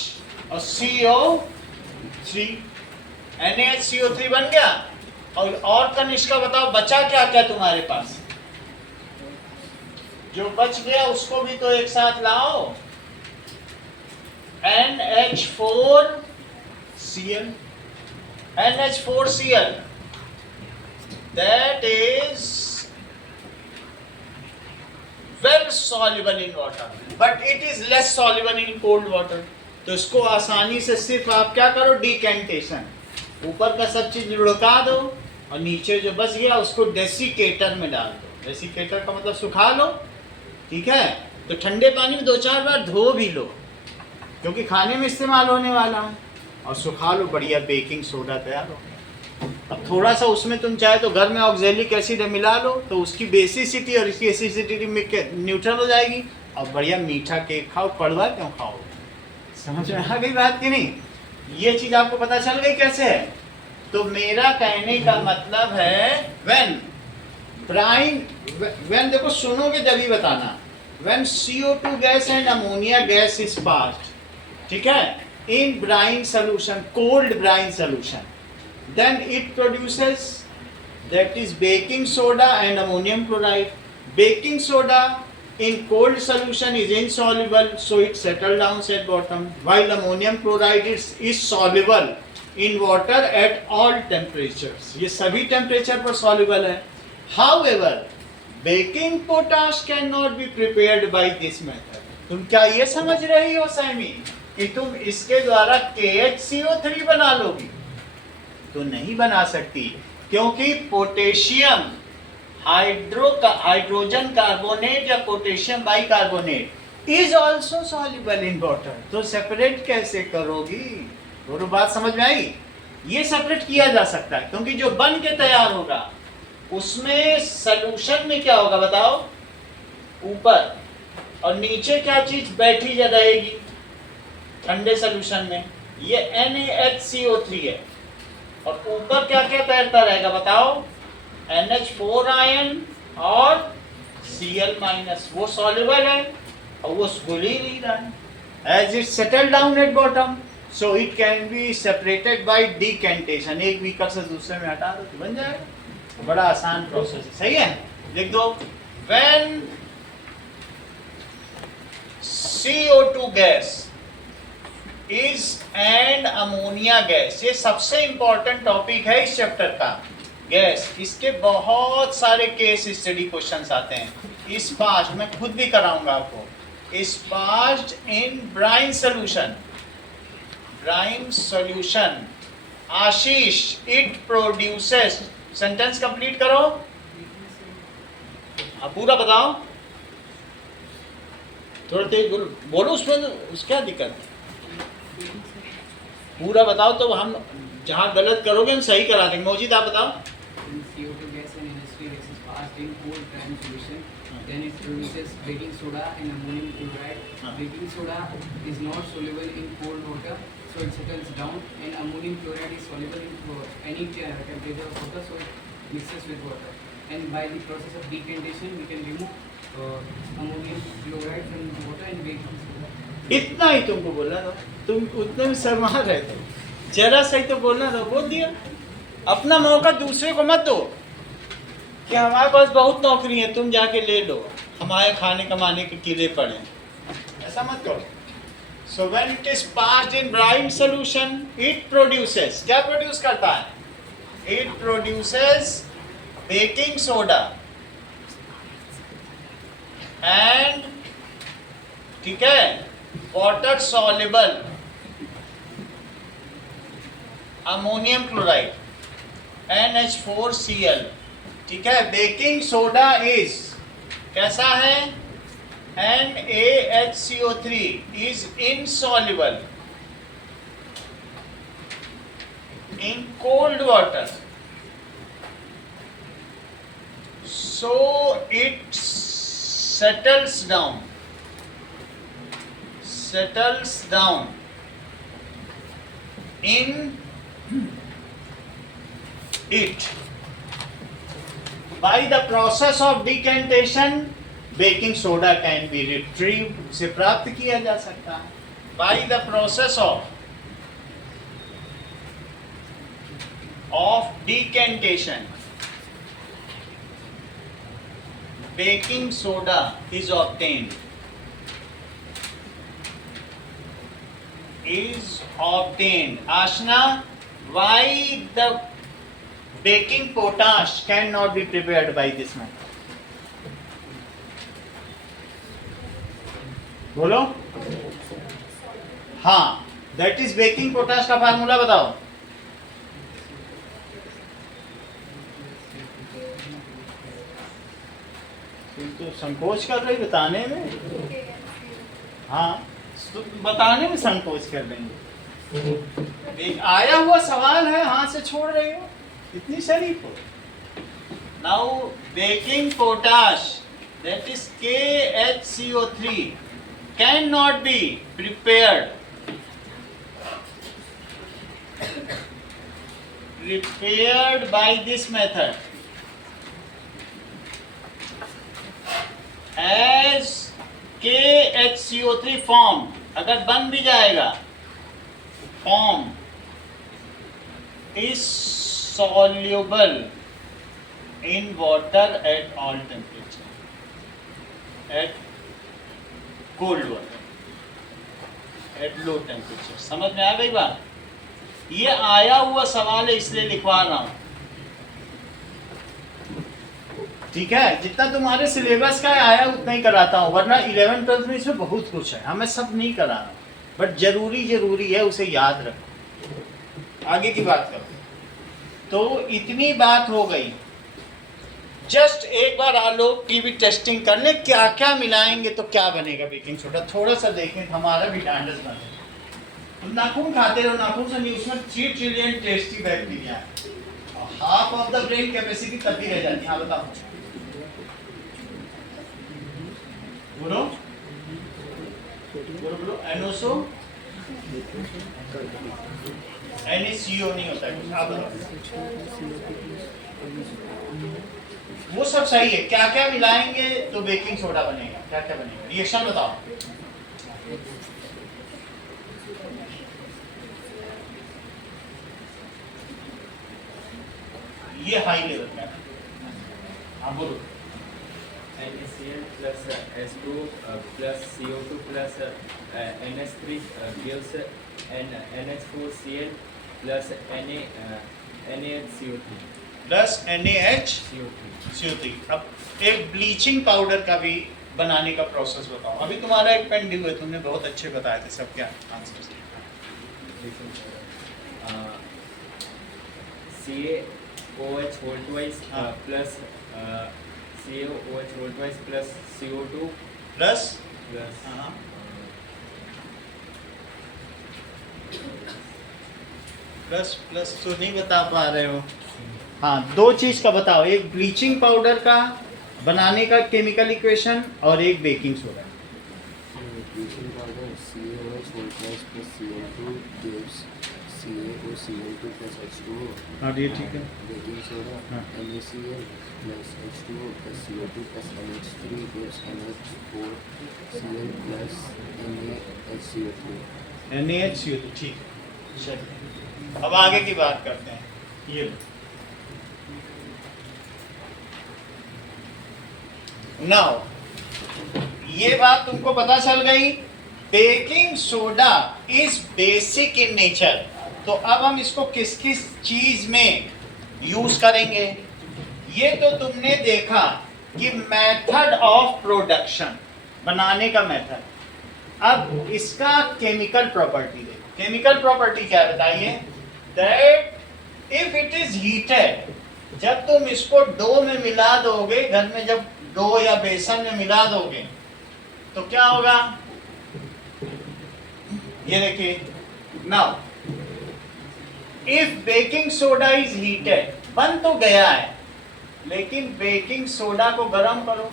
और CO3, NaHCO3 बन गया। और कनिष्का बताओ बचा क्या क्या तुम्हारे पास, जो बच गया उसको भी तो एक साथ लाओ, NH4Cl, NH4Cl, that is well soluble in water, but it is less soluble in cold water। तो इसको आसानी से सिर्फ आप क्या करो, डिकेंटेशन, ऊपर का सब चीज लुढ़का दो, और नीचे जो बच गया उसको डेसिकेटर में डाल दो। डेसिकेटर का मतलब सुखा लो, ठीक है। तो ठंडे पानी में 2-4 बार धो भी लो, क्योंकि खाने में इस्तेमाल होने वाला है, और सुखा लो, बढ़िया बेकिंग सोडा तैयार हो। अब थोड़ा सा उसमें तुम चाहे तो घर में ऑक्जेलिक एसिड मिला लो, तो उसकी बेसिसिटी और इसकी एसिडिटी न्यूट्रल हो जाएगी, और बढ़िया मीठा केक खाओ। कड़वा क्यों खाओ, समझ में आ गई बात कि नहीं? ये चीज आपको पता चल गई कैसे है? तो मेरा कहने का मतलब है when देखो सुनोगे जब बताना, when CO2 gas and ammonia gas is passed, ठीक है, in brine solution, cold brine solution, then it produces, that is baking soda and ammonium chloride. Baking soda in cold solution is insoluble, so it settles down at bottom, while ammonium chloride is soluble in water at all temperatures, ये सभी temperature पर soluble है. However baking potash can not be prepared by this method. तुम क्या ये समझ रही हो सैमी कि तुम इसके द्वारा KHCO3 बना लोगी? तो नहीं बना सकती, क्योंकि पोटेशियम हाइड्रोजन कार्बोनेट या potassium bicarbonate is also soluble in water. तो सेपरेट कैसे करोगी? दोनों बात समझ में आई? ये सेपरेट किया जा सकता है, क्योंकि जो बन के तैयार होगा उसमें सॉल्यूशन में क्या होगा बताओ? ऊपर, और नीचे क्या चीज बैठी रहेगी ठंडे सॉल्यूशन में? ये NaHCO3 है, और ऊपर क्या क्या तैरता रहेगा बताओ? NH4 आयन और Cl-. वो सॉल्युबल है और वो घुल ही नहीं रहा है. As it settle down at bottom, so it can be separated by decantation. एक बीकर से दूसरे में हटा दो तो बन जाएगा. बड़ा आसान प्रोसेस है. सही है, लिख दो. When CO2 gas is and ammonia gas, ये सबसे इंपॉर्टेंट टॉपिक है इस चैप्टर का. गैस, इसके बहुत सारे केस स्टडी क्वेश्चंस आते हैं. इस पास्ट मैं खुद भी कराऊंगा आपको. इस past in brine solution, brine solution. Ashish, it produces. Sentence complete करो. अब पूरा बताओ. थोड़ा तेज बोलो, उसमें क्या दिक्कत है? पूरा बताओ तो हम जहाँ गलत करोगे हम सही करा देंगे. मौजिद आप बताओ. CO2 gas and NH3 gas is passed in cold brine solution. Then it produces baking soda and ammonium chloride. Baking soda is not soluble in cold water, so it settles down. And ammonium chloride is soluble in any temperature of water, so it mixes with water. And by the process of decantation, we can remove ammonium chloride from the water and baking soda. इतना ही तुमको बोलना था. तुम उतने में शर्मा रहे थे. जरा सही तो बोलना था, बोल दिया. अपना मौका दूसरे को मत दो कि हमारे पास बहुत नौकरी है, तुम जाके ले लो, हमारे खाने कमाने के कीड़े पड़े. ऐसा मत करो. So when it is passed in brine solution, it produces. क्या प्रोड्यूस करता है? It produces baking soda and, ठीक है, water soluble ammonium chloride NH4Cl. ठीक है. बेकिंग सोडा इज कैसा है? NaHCO3 is insoluble in cold water, so it settles down in it. By the process of decantation, baking soda can be retrieved. से प्राप्त किया जा सकता है. By the process of decantation, baking soda is obtained. Ashna, why the baking potash cannot be prepared by this method? बोलो. हाँ, that is baking potash का formula बताओ. तुम तो संकोच कर रही बताने में. हाँ, तो बताने में संकोच कर लेंगे. एक आया हुआ सवाल है, हाथ से छोड़ रही हो, इतनी शरीफ हो. Now baking potash, that is KHCO3, can not be prepared by this method as KHCO3 form. अगर बन भी जाएगा, form is soluble in water at all temperature, at cold water, at low temperature. समझ में आ गई बात? ये आया हुआ सवाल है इसलिए लिखवा रहा हूं, ठीक है। जितना तुम्हारे सिलेबस का आया उतना ही कराता हूं, वरना 11 12 में इसमें बहुत कुछ है, हमें सब नहीं कराना, बट जरूरी है, उसे याद रखो। आगे की बात करो। तो इतनी बात हो गई। जस्ट एक बार आलोक की भी टेस्टिंग कर ले, क्या क्या मिलाएंगे तो क्या बनेगा बेकिंग सोडा, थोड़ा सा देखें, हमारा भी डांडस बने। तुम नाखून खाते रहो, नाखून से नहीं, उसमें 3 ट्रिलियन टेस्टी बैक्टीरिया है, half of the brain capacity तब भी रह जाती है। हाँ बताओ, बोलो बोलो बोलो। एनओसो NaCO नहीं होता है, आप बताओ। वो सब सही है, क्या क्या मिलाएंगे तो बेकिंग सोडा बनेगा, क्या क्या बनेगा, रिएक्शन बताओ। ये हाई लेवल का है। हाँ बोलो। NaCl plus H2 plus CO2 plus NH3 gives NH4Cl plus NaHCO3 plus NaHCO3। अब एक ब्लीचिंग पाउडर का भी बनाने का प्रोसेस बताओ। अभी तुम्हारा एक पेंडिंग हुआ, तुमने बहुत अच्छे बताए थे सब, क्या answer? CaOH whole twice plus CaOH whole twice plus CO2 plus plus plus plus तो नहीं बता पा रहे हो। हाँ, दो चीज का बताओ, एक ब्लीचिंग पाउडर का बनाने का केमिकल इक्वेशन और एक baking soda. Bleaching powder CaOH whole twice plus CO2 gives CaOCl2 plus H2O। हाँ ये ठीक है। बेकिंग सोडा हाँ। NaCl plus H2O plus CO2 plus NH3 gives NH4Cl plus NaHCO3। NaHCO3, ठीक है। चलिए अब आगे की बात करते हैं। ये नाउ ये बात तुमको पता चल गई, baking soda is basic in nature. तो अब हम इसको किस किस चीज में यूज करेंगे, ये तो तुमने देखा कि मेथड ऑफ प्रोडक्शन, बनाने का मेथड। अब इसका केमिकल प्रॉपर्टी देखो। केमिकल प्रॉपर्टी क्या है बताइए? That if it is heated, जब तुम इसको डो में मिला दोगे, घर में जब डो या बेसन में मिला दोगे तो क्या होगा? ये देखिए, now if baking soda is heated, बन तो गया है, लेकिन बेकिंग सोडा को गर्म करो,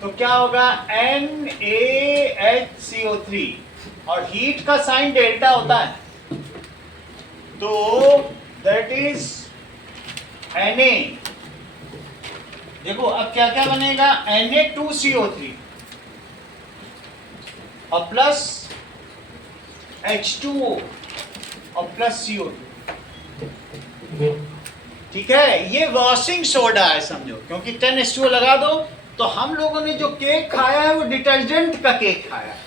तो क्या होगा? NaHCO3, और हीट का साइन डेल्टा होता है, तो दैट इज Na। देखो अब क्या क्या बनेगा? Na2CO3 और प्लस H2O और प्लस CO2। ठीक है, ये वॉशिंग सोडा है समझो, क्योंकि 10H2O लगा दो तो हम लोगों ने जो केक खाया है वो डिटर्जेंट का केक खाया है।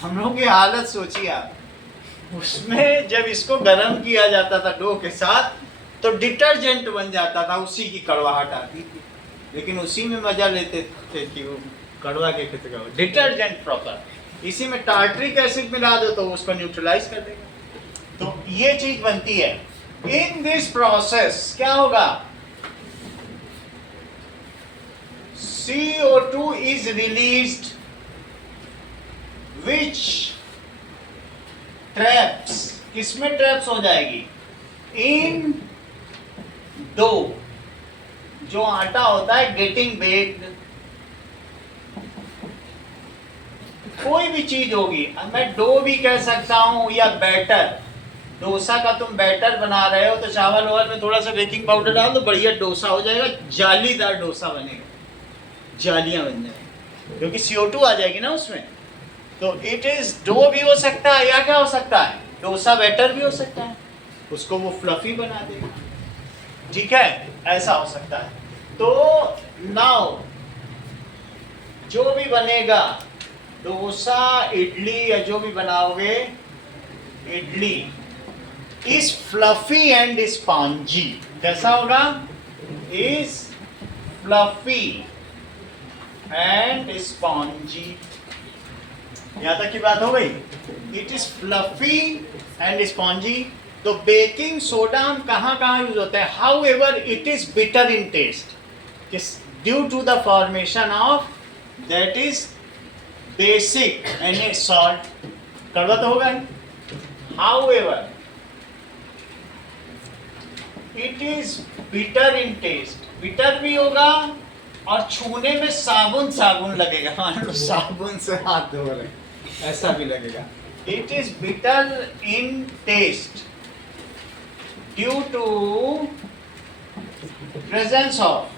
हम लोगों की हालत सोचिए आप, उसमें जब इसको गर्म किया जाता था डो के साथ तो डिटर्जेंट बन जाता था, उसी की कड़वाहट आती थी, लेकिन उसी में मजा लेते थे कि वो कड़वा के डिटर्जेंट प्रॉपर। इसी में टार्ट्रिक एसिड मिला दो तो उसको न्यूट्रलाइज कर देगा, तो ये चीज बनती है। इन दिस प्रोसेस क्या होगा? CO2 is released which traps, किसमें ट्रैप्स हो जाएगी? इन डो, जो आटा होता है गेटिंग बेक्ड, कोई भी चीज होगी, मैं डो भी कह सकता हूं या बैटर। डोसा का तुम बैटर बना रहे हो तो चावल वावल में थोड़ा सा बेकिंग पाउडर डाल दो, बढ़िया डोसा हो जाएगा, जालीदार डोसा बनेगा, जालियां बन जाएगी, क्योंकि CO2 आ जाएगी ना उसमें। तो इट इज डो भी हो सकता है, या क्या हो सकता है? डोसा बैटर भी हो सकता है, उसको वो फ्लफी बना देगा। ठीक है, ऐसा हो सकता है। तो नाउ जो भी बनेगा डोसा, इडली या जो भी बनाओगे, idli is fluffy and spongy. कैसा होगा? Is fluffy and spongy. यहां तक की बात हो गई। It is fluffy and spongy. तो बेकिंग सोडा हम कहाँ कहाँ यूज होता है? However it is bitter in taste due to the formation of that is basic and salt. कड़वा तो होगा। However it is bitter in taste, bitter भी होगा और छूने में साबुन साबुन लगेगा। मान लो साबुन से हाथ धो रहे, ऐसा भी लगेगा। It is bitter in taste due to presence of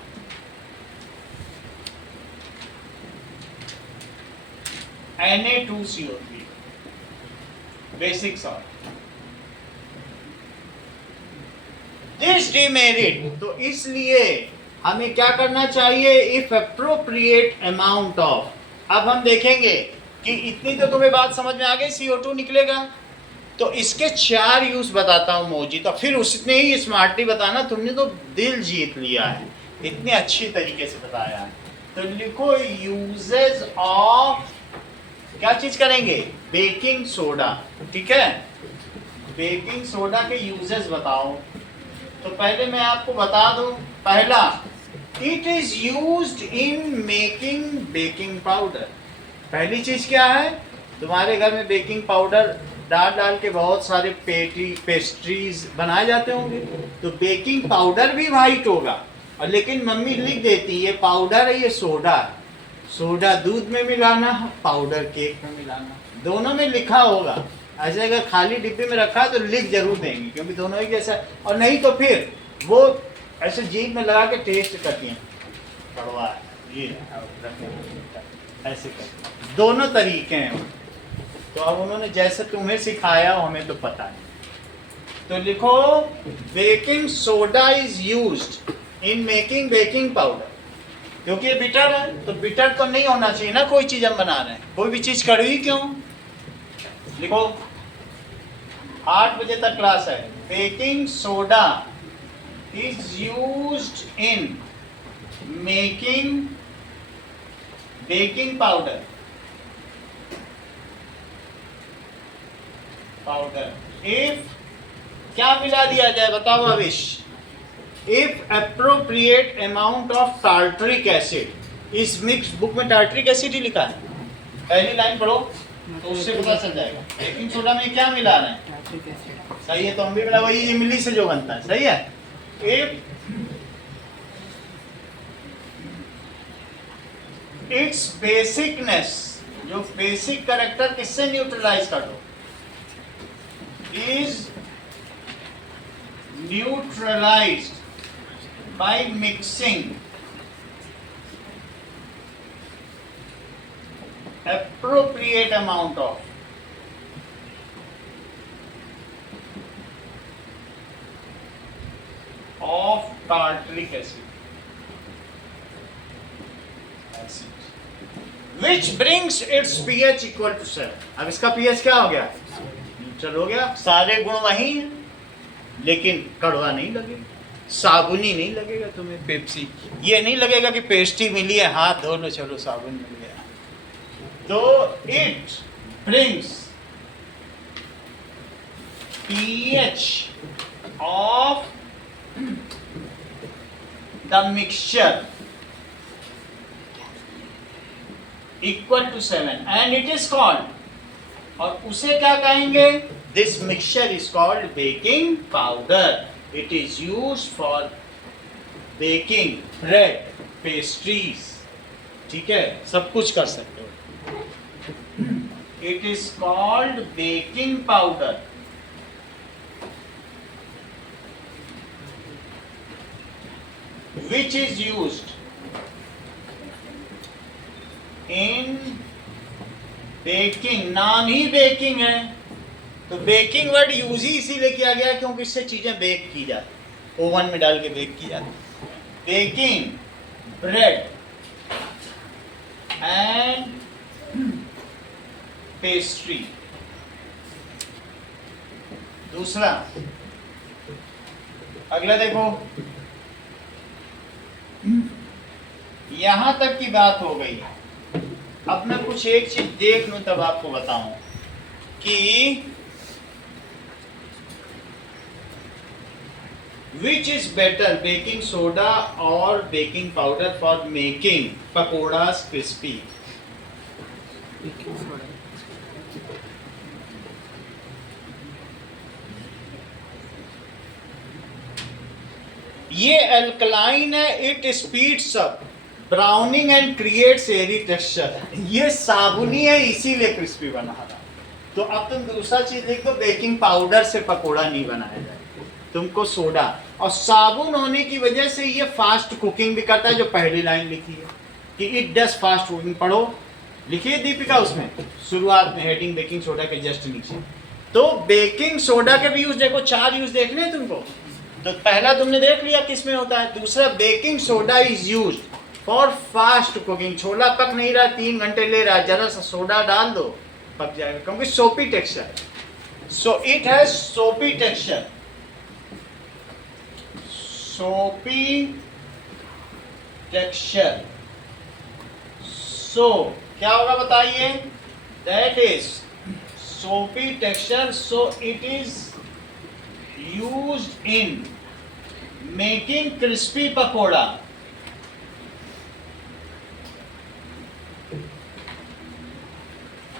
Na2CO3 basic salt. This demerit, तो इसलिए हमें क्या करना चाहिए? If appropriate amount of. अब हम देखेंगे कि इतनी तो तुम्हें बात समझ में आ गई, CO2 निकलेगा। तो इसके 4 यूज बताता हूं मौजी, तो फिर उसने ही स्मार्टली बताना। तुमने तो दिल जीत लिया है, इतने अच्छी तरीके से बताया है। तो लिखो यूजेस ऑफ, क्या चीज करेंगे? Baking soda. ठीक है, बेकिंग सोडा के यूजेस बताओ। तो पहले मैं आपको बता दूं, पहला, it is used in making baking powder. पहली चीज क्या है? तुम्हारे घर में बेकिंग पाउडर डाल डाल के बहुत सारे पेस्ट्रीज बनाए जाते होंगे। तो बेकिंग पाउडर भी वाइट होगा, और लेकिन मम्मी लिख देती ये पाउडर है, ये सोडा है। सोडा दूध में मिलाना, पाउडर केक में मिलाना, दोनों में लिखा होगा। ऐसे अगर खाली डिब्बे में रखा तो लिख जरूर देंगे, क्योंकि दोनों ही जैसा। और नहीं तो फिर वो ऐसे जीभ में लगा के टेस्ट करती हैं, कड़वा है ये, ऐसे कर। दोनों तरीके हैं। तो अब उन्होंने जैसे तुम्हें सिखाया हमें तो पता नहीं। तो लिखो baking soda is used in making baking powder. क्योंकि ये बिटर है, तो बिटर तो नहीं होना चाहिए ना कोई चीज हम बना रहे हैं। कोई भी चीज कड़वी क्यों? लिखो 8 बजे तक क्लास है। Baking soda is used in making baking powder if, क्या मिला दिया जाए बताओ अविश? If appropriate amount of tartaric acid is mix. Book में टार्टरिक एसिड ही लिखा है, पहली लाइन पढ़ो तो उससे पता चल जाएगा। बेकिंग सोडा में क्या मिला रहे हैं? सही है, तो हम भी मिला, वही इमली से जो बनता है। सही है। इफ इट्स बेसिकनेस, जो बेसिक कैरेक्टर किससे न्यूट्रलाइज कर दो, is neutralized by mixing appropriate amount of tartaric acid which brings its pH equal to 7। अब इसका pH क्या हो गया? न्यूट्रल हो गया। सारे गुण वही हैं, लेकिन कड़वा नहीं लगेगा, साबुनी नहीं लगेगा तुम्हें। पेप्सी ये नहीं लगेगा कि पेस्ट्री मिली है, हाथ धो लो चलो साबुन मिल गया। तो it brings pH of the mixture equal to 7 and it is called, और उसे क्या कहेंगे? This mixture is called baking powder. It is used for baking bread, pastries. ठीक है, सब कुछ कर सकते हो। It is called baking powder. Which is used in baking. नाम ही बेकिंग है, तो बेकिंग वर्ड यूज ही इसीलिए किया गया क्योंकि इससे चीजें बेक की जाती, ओवन में डाल के बेक की जाती। Baking bread and pastry. दूसरा, अगला देखो, यहां तक की बात हो गई। अब मैं कुछ एक चीज देख लूं तब आपको बताऊं कि which is better, baking soda और baking powder for making pakodas crispy. ये अल्कलाइन है, it speeds up browning and creates airy texture. ये साबुनी है इसीलिए क्रिस्पी बना रहा। तो अब तुम दूसरा चीज देख दो, बेकिंग पाउडर से पकोड़ा नहीं बनाया जाए, तुमको सोडा और साबुन होने की वजह से ये फास्ट कुकिंग भी करता है, जो पहली लाइन लिखी है कि इट डज फास्ट कुकिंग। पढ़ो, लिखिए दीपिका उसमें शुरुआत में हेडिंग बेकिंग सोडा के जस्ट नीचे। तो बेकिंग सोडा के भी यूज देखो, 4 यूज देखने हैं तुमको। तो पहला तुमने देख लिया किस में होता है। दूसरा, baking soda is used for fast cooking. छोला पक नहीं रहा, 3 घंटे ले रहा है, जरा सा सोडा डाल दो पक जाएगा, क्योंकि सोपी टेक्सचर। सो इट हैज सोपी टेक्सचर, सोपी टेक्सचर। सो क्या होगा बताइए, दैट इज सोपी texture. So it is used in making crispy pakora.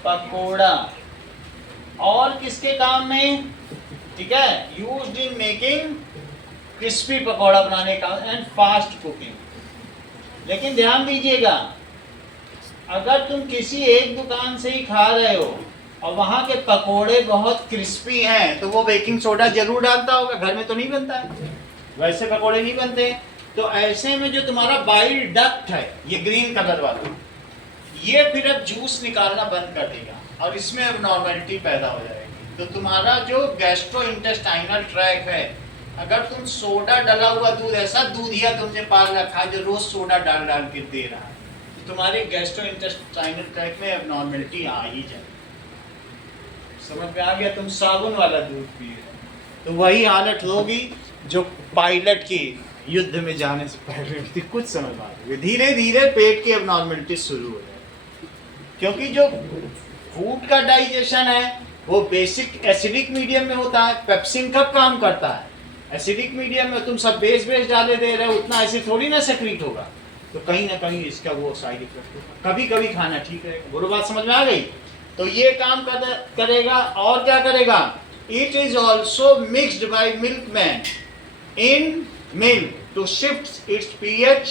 Pakora और किसके काम में, ठीक है, used in making crispy pakora बनाने का एंड फास्ट कुकिंग। लेकिन ध्यान दीजिएगा, अगर तुम किसी एक दुकान से ही खा रहे हो और वहां के पकोड़े बहुत क्रिस्पी हैं, तो वो बेकिंग सोडा जरूर डालता होगा, घर में तो नहीं बनता है, वैसे पकोड़े नहीं बनते। तो ऐसे में जो तुम्हारा बाइल डक्ट है, ये ग्रीन कलर वाला, ये फिर अब जूस निकालना बंद कर देगा और इसमें अब नॉर्मलिटी पैदा हो जाएगी। तो तुम्हारा जो गैस्ट्रो इंटेस्टाइनल ट्रैक है, अगर तुम सोडा डला हुआ दूध, ऐसा दूधिया तुमने पाल रखा है जो रोज सोडा डाल डाल के दे रहा है, तो तुम्हारे गैस्ट्रो इंटेस्टाइनल ट्रैक में अब नॉर्मलिटी आ ही जाए। समझ में आ गया, तुम साबुन वाला दूध पी रहे हो तो वही हालत होगी जो पायलट की युद्ध में जाने से पहले थी। कुछ समझ आ रही, धीरे धीरे पेट की एबनॉर्मलिटी शुरू हो जाए, क्योंकि जो फूड का डाइजेशन है वो बेसिक एसिडिक मीडियम में होता है। पेप्सिन कब काम करता है, एसिडिक मीडियम में। तुम सब बेस डाले दे रहे हो, उतना एसिड थोड़ी ना सेक्रीट होगा, तो कहीं ना कहीं इसका वो साइड इफेक्ट होगा। कभी कभी खाना ठीक रहेगा। बुरी बात समझ में आ गई। तो ये काम करेगा। और क्या करेगा, it is also mixed by milkman in milk to shift its pH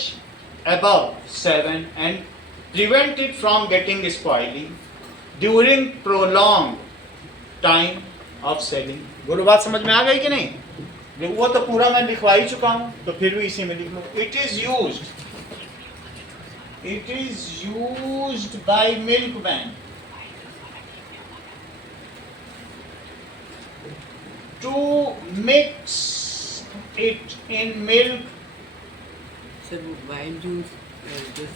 above 7 and prevent it from getting spoiling during prolonged time of selling। गुरु बात समझ में आ गई कि नहीं? वो तो पूरा मैं लिखवा ही चुका हूं, तो फिर भी इसी में लिख लो। It is used by milkman to mix it in milk। Sir वो वाइन जूस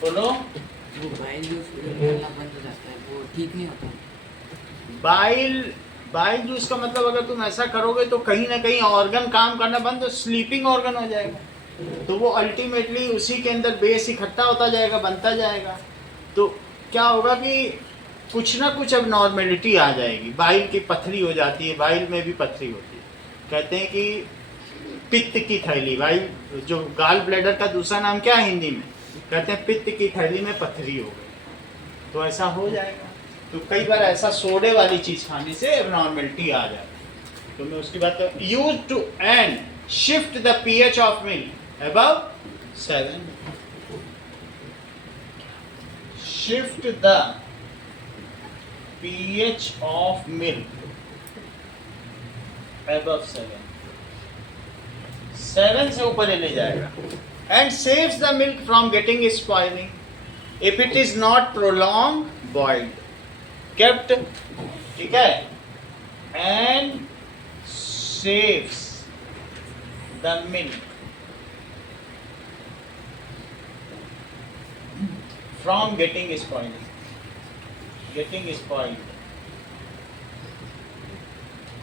बोलो, वो वाइन जूस निकालना बंद हो जाता है, वो ठीक नहीं होता। बाइल जूस का मतलब अगर तुम ऐसा करोगे तो कहीं ना कहीं ऑर्गन काम करना बंद, स्लीपिंग ऑर्गन हो जाएगा, तो वो अल्टीमेटली उसी के अंदर बेस इकट्ठा होता जाएगा, बनता जाएगा। तो क्या होगा कि कुछ ना कुछ अब नॉर्मेलिटी आ जाएगी। बाइल की पथरी हो जाती है, बाइल में भी पथरी होती है। कहते हैं कि पित्त की थैली, बाइल जो गाल ब्लैडर का दूसरा नाम क्या है हिंदी में, कहते हैं पित्त की थैली में पथरी हो गई, तो ऐसा हो जाएगा। तो कई बार ऐसा सोडे वाली चीज खाने से एबनॉर्मलिटी आ जाती है। तो मैं उसकी बात कर, use to and shift the pH of milk above 7, shift the pH of milk above 7 से ऊपर ले जाएगा। And saves the milk from getting spoiling if it is not prolonged boiled, kept, ठीक है, and saves the milk from getting spoiled।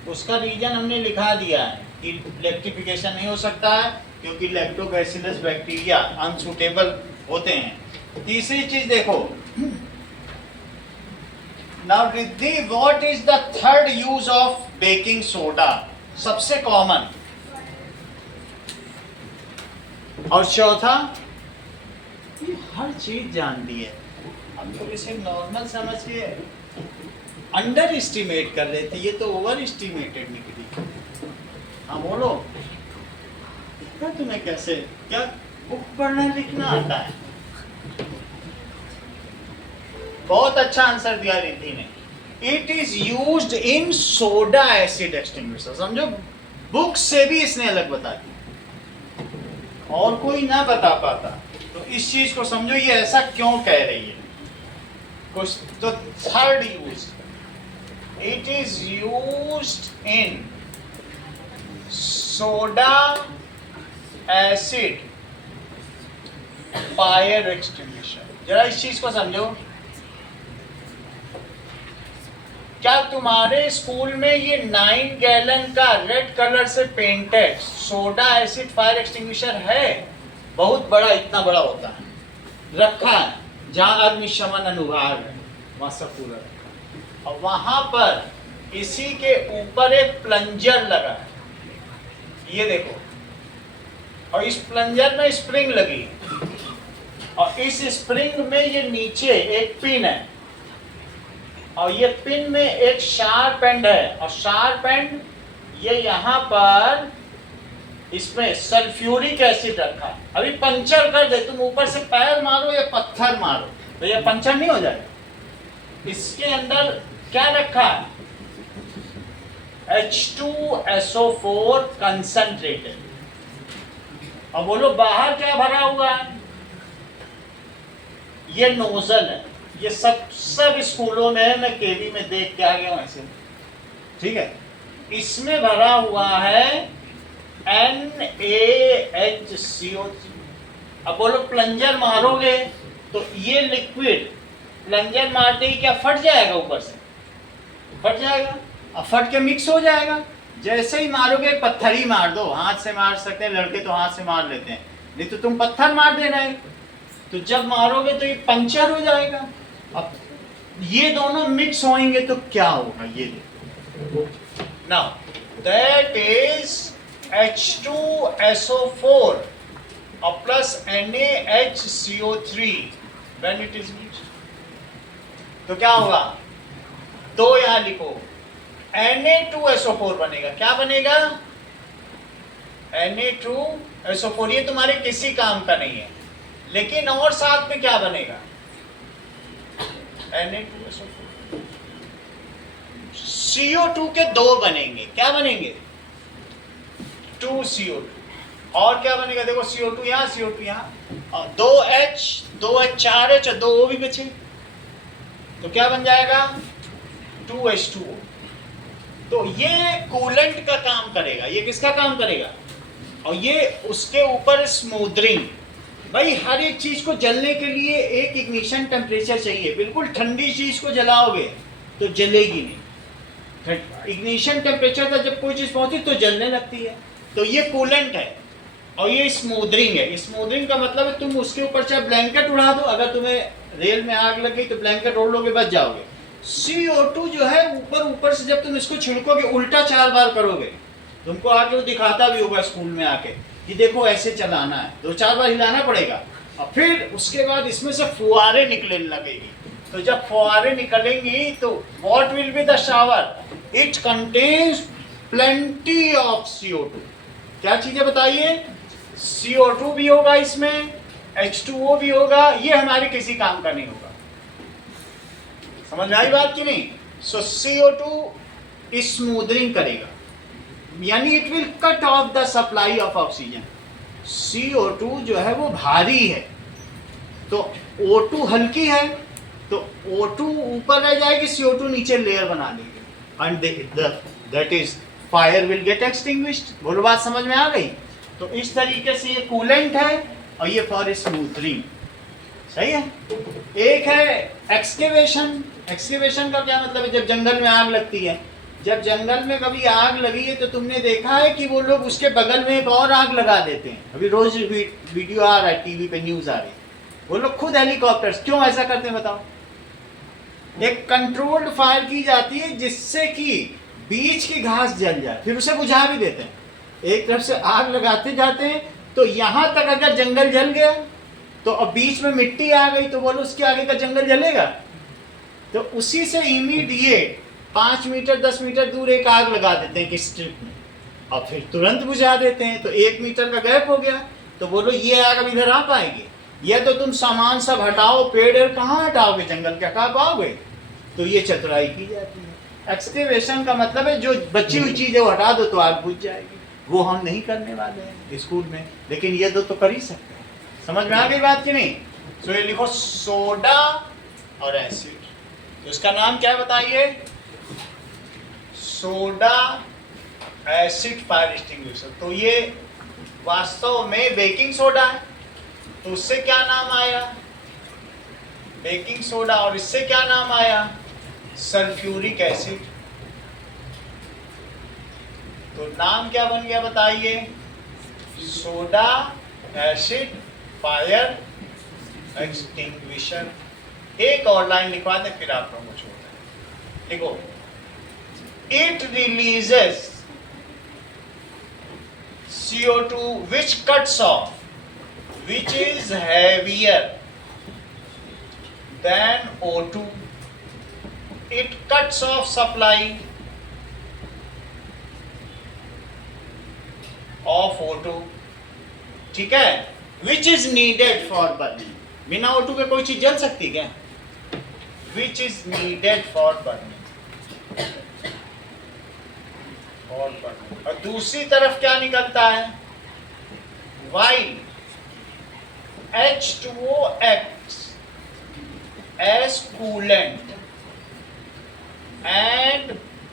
उसका reason हमने लिखा दिया है कि इलेक्ट्रिफिकेशन नहीं हो सकता है क्योंकि लैक्टोबैसिलस बैक्टीरिया अनसूटेबल होते हैं। तीसरी चीज देखो, now Riddhi, what is the third use of baking soda? सबसे कॉमन। और चौथा, ये हर चीज जानती है, हम लोग इसे नॉर्मल समझ के अंडर एस्टिमेट कर रहे थे, ये तो ओवर एस्टिमेटेड निकली। हाँ बोलो, इतना तुम्हें कैसे, क्या बुक पढ़ना लिखना आता है? बहुत अच्छा आंसर दिया रिद्धि ने। It is used in soda acid extinguisher. समझो, बुक से भी इसने अलग बता दी और कोई ना बता पाता। तो इस चीज को समझो, ये ऐसा क्यों कह रही है कुछ। तो third use, it is used in soda acid fire extinguisher. जरा इस चीज को समझो। क्या तुम्हारे स्कूल में ये 9 गैलन का रेड कलर से painted soda acid fire extinguisher है? बहुत बड़ा, इतना बड़ा होता है, रखा है जहां अग्निशमन अनुभाग है, वहां सब पूरा रखा। और वहां पर इसी के ऊपर एक प्लंजर लगा है, ये देखो, और इस प्लंजर में स्प्रिंग लगी है, और इस स्प्रिंग में ये नीचे एक पिन है, और ये पिन में एक शार्प एंड है, और शार्प एंड ये यहाँ पर इसमें सल्फ्यूरिक एसिड रखा है। अभी पंचर कर दे, तुम ऊपर से पैर मारो या पत्थर मारो तो ये पंचर नहीं हो जाएगा। इसके अंदर क्या रखा है? H2SO4 concentrated. अब बोलो बाहर क्या भरा हुआ है? ये नोजल है। ये सब स्कूलों में, मैं केवी में देख के आ गया हूं ऐसे, ठीक है। इसमें भरा हुआ है NaHCO3। अब बोलो प्लंजर मारोगे तो ये लिक्विड प्लंजर मारते ही क्या फट जाएगा? ऊपर से फट जाएगा, अब फट के मिक्स हो जाएगा। जैसे ही मारोगे, पत्थर ही मार दो, हाथ से मार सकते हैं लड़के तो हाथ से मार लेते हैं, नहीं तो तुम पत्थर मार दे रहे, तो जब मारोगे तो ये पंचर हो जाएगा। अब ये दोनों मिक्स होंगे तो क्या होगा? ये देखो, नाउ दैट इज H2SO4 और plus NaHCO3 when it is mixed, तो क्या होगा? तो यहां लिखो Na2SO4 बनेगा। क्या बनेगा? Na2SO4। ये तुम्हारे किसी काम का नहीं है, लेकिन और साथ में क्या बनेगा? Na2SO4। CO2 के दो बनेंगे। क्या बनेंगे? 2CO2। और क्या बनेगा? देखो, CO2 यहाँ, CO2 यहाँ, और 2H 4H और 2 O भी बचे, तो क्या बन जाएगा? 2H2O। तो ये कूलेंट का काम करेगा। ये किसका काम करेगा? और ये उसके ऊपर स्मूदरिंग। भाई, हर एक चीज को जलने के लिए एक इग्निशन टेम्परेचर चाहिए। बिल्कुल ठंडी चीज को जलाओगे तो जलेगी नहीं। इग्निशन टेम्परेचर तक जब कोई चीज पहुंची तो जलने लगती है। तो ये कूलेंट है और ये स्मूदरिंग है। स्मूदरिंग का मतलब है तुम उसके ऊपर चाहे ब्लैंकेट उड़ा दो, अगर तुम्हें रेल में आग लग गई तो ब्लैंकेट ओढ़ लोगे, बच जाओगे। CO2 जो है, ऊपर से जब तुम इसको छिड़कोगे, उल्टा 4 बार करोगे, तुमको आगे वो दिखाता भी होगा स्कूल में आके कि देखो ऐसे चलाना है, 2-4 बार हिलाना पड़ेगा, और फिर उसके बाद इसमें से फुहारे निकलने लगेगी। तो जब फुहारे निकलेंगी तो what will be the shower? It contains plenty of CO2। क्या चीजें बताइए? CO2 भी होगा इसमें, H2O भी होगा। ये हमारे किसी काम का नहीं होगा। समझ में आई बात कि नहीं? सो CO2 स्मूदरिंग करेगा, यानी it will cut off the supply of oxygen. CO2 जो है वो भारी है, तो O2 हल्की है, तो O2 ऊपर रह जाएगी, CO2 नीचे लेयर बना देगी, and that is fire will get extinguished. बोलो, बात समझ में आ गई? तो इस तरीके से ये कूलेंट है और ये फॉर स्मूथरिंग। सही है। एक है एक्सकेवेशन। एक्सकेवेशन का क्या मतलब है? जब जंगल में आग लगती है जब जंगल में कभी आग लगी है तो तुमने देखा है कि वो लोग उसके बगल में एक और आग लगा देते हैं। अभी रोज वीडियो आ रहा है टीवी पे, न्यूज आ रही है, वो लोग खुद हेलीकॉप्टर्स क्यों ऐसा करते हैं बताओ? एक कंट्रोल्ड फायर की जाती है जिससे कि बीच की घास जल जाए, फिर उसे बुझा भी देते हैं। एक तरफ से आग लगाते जाते हैं तो यहां तक अगर जंगल जल गया तो अब बीच में मिट्टी आ गई तो बोलो उसके आगे का जंगल जलेगा? तो उसी से इमीडिएट 5 मीटर 10 मीटर दूर एक आग लगा देते हैं कि स्ट्रिप में, और फिर तुरंत बुझा देते हैं। तो 1 मीटर का गैप हो गया, तो बोलो ये आग अब इधर आ पाएगी? ये तो तुम सामान सब हटाओ, पेड़ कहाँ हटाओगे, जंगल क्या हटा पाओगे? तो ये चतुराई की जाती है। एक्सकेवेशन का मतलब है जो बची हुई चीज़ है वो हटा दो तो आग बुझ जाएगी। वो हम नहीं करने वाले हैं स्कूल में, लेकिन ये दो तो कर ही सकते हैं। समझ में आ गई बात कि नहीं? तो ये लिखो सोडा और एसिड, तो इसका नाम क्या है बताइए? Soda acid fire extinguisher. तो ये वास्तव में बेकिंग सोडा है, तो उससे क्या नाम आया? Baking soda. और इससे क्या नाम आया? Sulphuric acid. तो नाम क्या बन गया बताइए? Soda acid fire extinguisher. एक और लाइन लिखवा दें फिर आप लोगों को छोड़ दें। देखो, it releases CO2 which cuts off, which is heavier than O2. It cuts off supply of O2, ठीक है? Which is needed for burning. बिना O2 के कोई चीज जल सकती क्या? Which is needed for burning. और दूसरी तरफ क्या निकलता है? While H2O acts as coolant and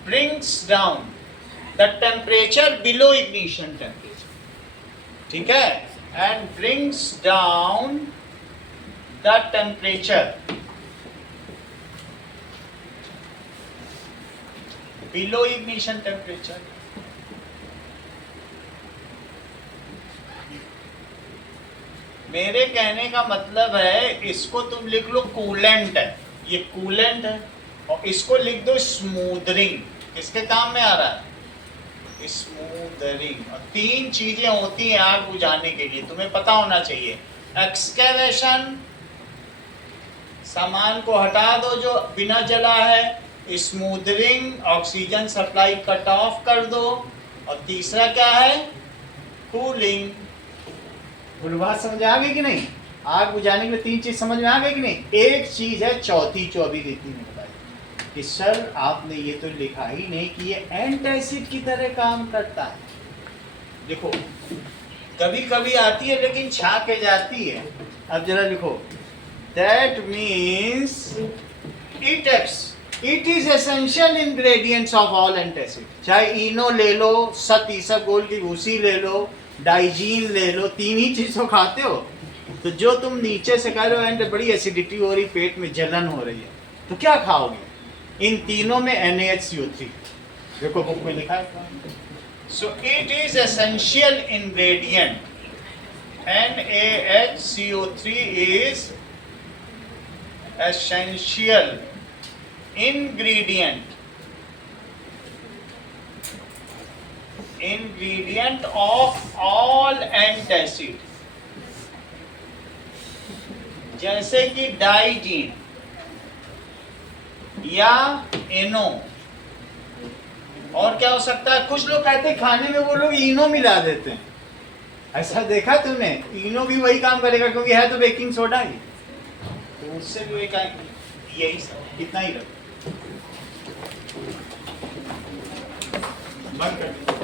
brings down the temperature below ignition temperature, ठीक है? And brings down the temperature below ignition temperature. मेरे कहने का मतलब है, इसको तुम लिख लो कूलेंट है, ये कूलेंट है, और इसको लिख दो स्मूदरिंग। किसके काम में आ रहा है? स्मूदरिंग। और 3 चीजें होती हैं आग बुझाने के लिए, तुम्हें पता होना चाहिए। एक्सकेवेशन, सामान को हटा दो जो बिना जला है। Smothering, oxygen supply cut off कर दो। और तीसरा क्या है? कूलिंग। बोलो बात समझ आ गई कि नहीं? आग बुझाने के लिए 3 चीज समझ में आ गई कि नहीं? एक चीज है चौथी जो अभी रीति ने बताई कि सर आपने ये तो लिखा ही नहीं कि ये एंटासिड की तरह काम करता है। देखो, कभी कभी आती है लेकिन छा के जाती है। अब जरा लिखो, that means it is essential ingredients of all antacid. चाहे इनो ले लो, सत ईसबगोल की भूसी ले लो, डाइजीन ले लो, 3 ही चीज तो खाते हो। तो जो तुम नीचे से कह रहे हो एंड बड़ी एसिडिटी हो रही, पेट में जलन हो रही है, तो क्या खाओगे? इन तीनों में NaHCO3, देखो बुक में लिखा है। So it is essential ingredient. NaHCO3 is essential ingredient of all antacid, जैसे कि डाइजीन या इनो। और क्या हो सकता है? कुछ लोग कहते हैं खाने में वो लोग इनो मिला देते हैं। ऐसा देखा तुमने? इनो भी वही काम करेगा क्योंकि है तो बेकिंग सोडा ही, तो उससे भी वही काम। यही सब, इतना ही रखो, बंद कर दो।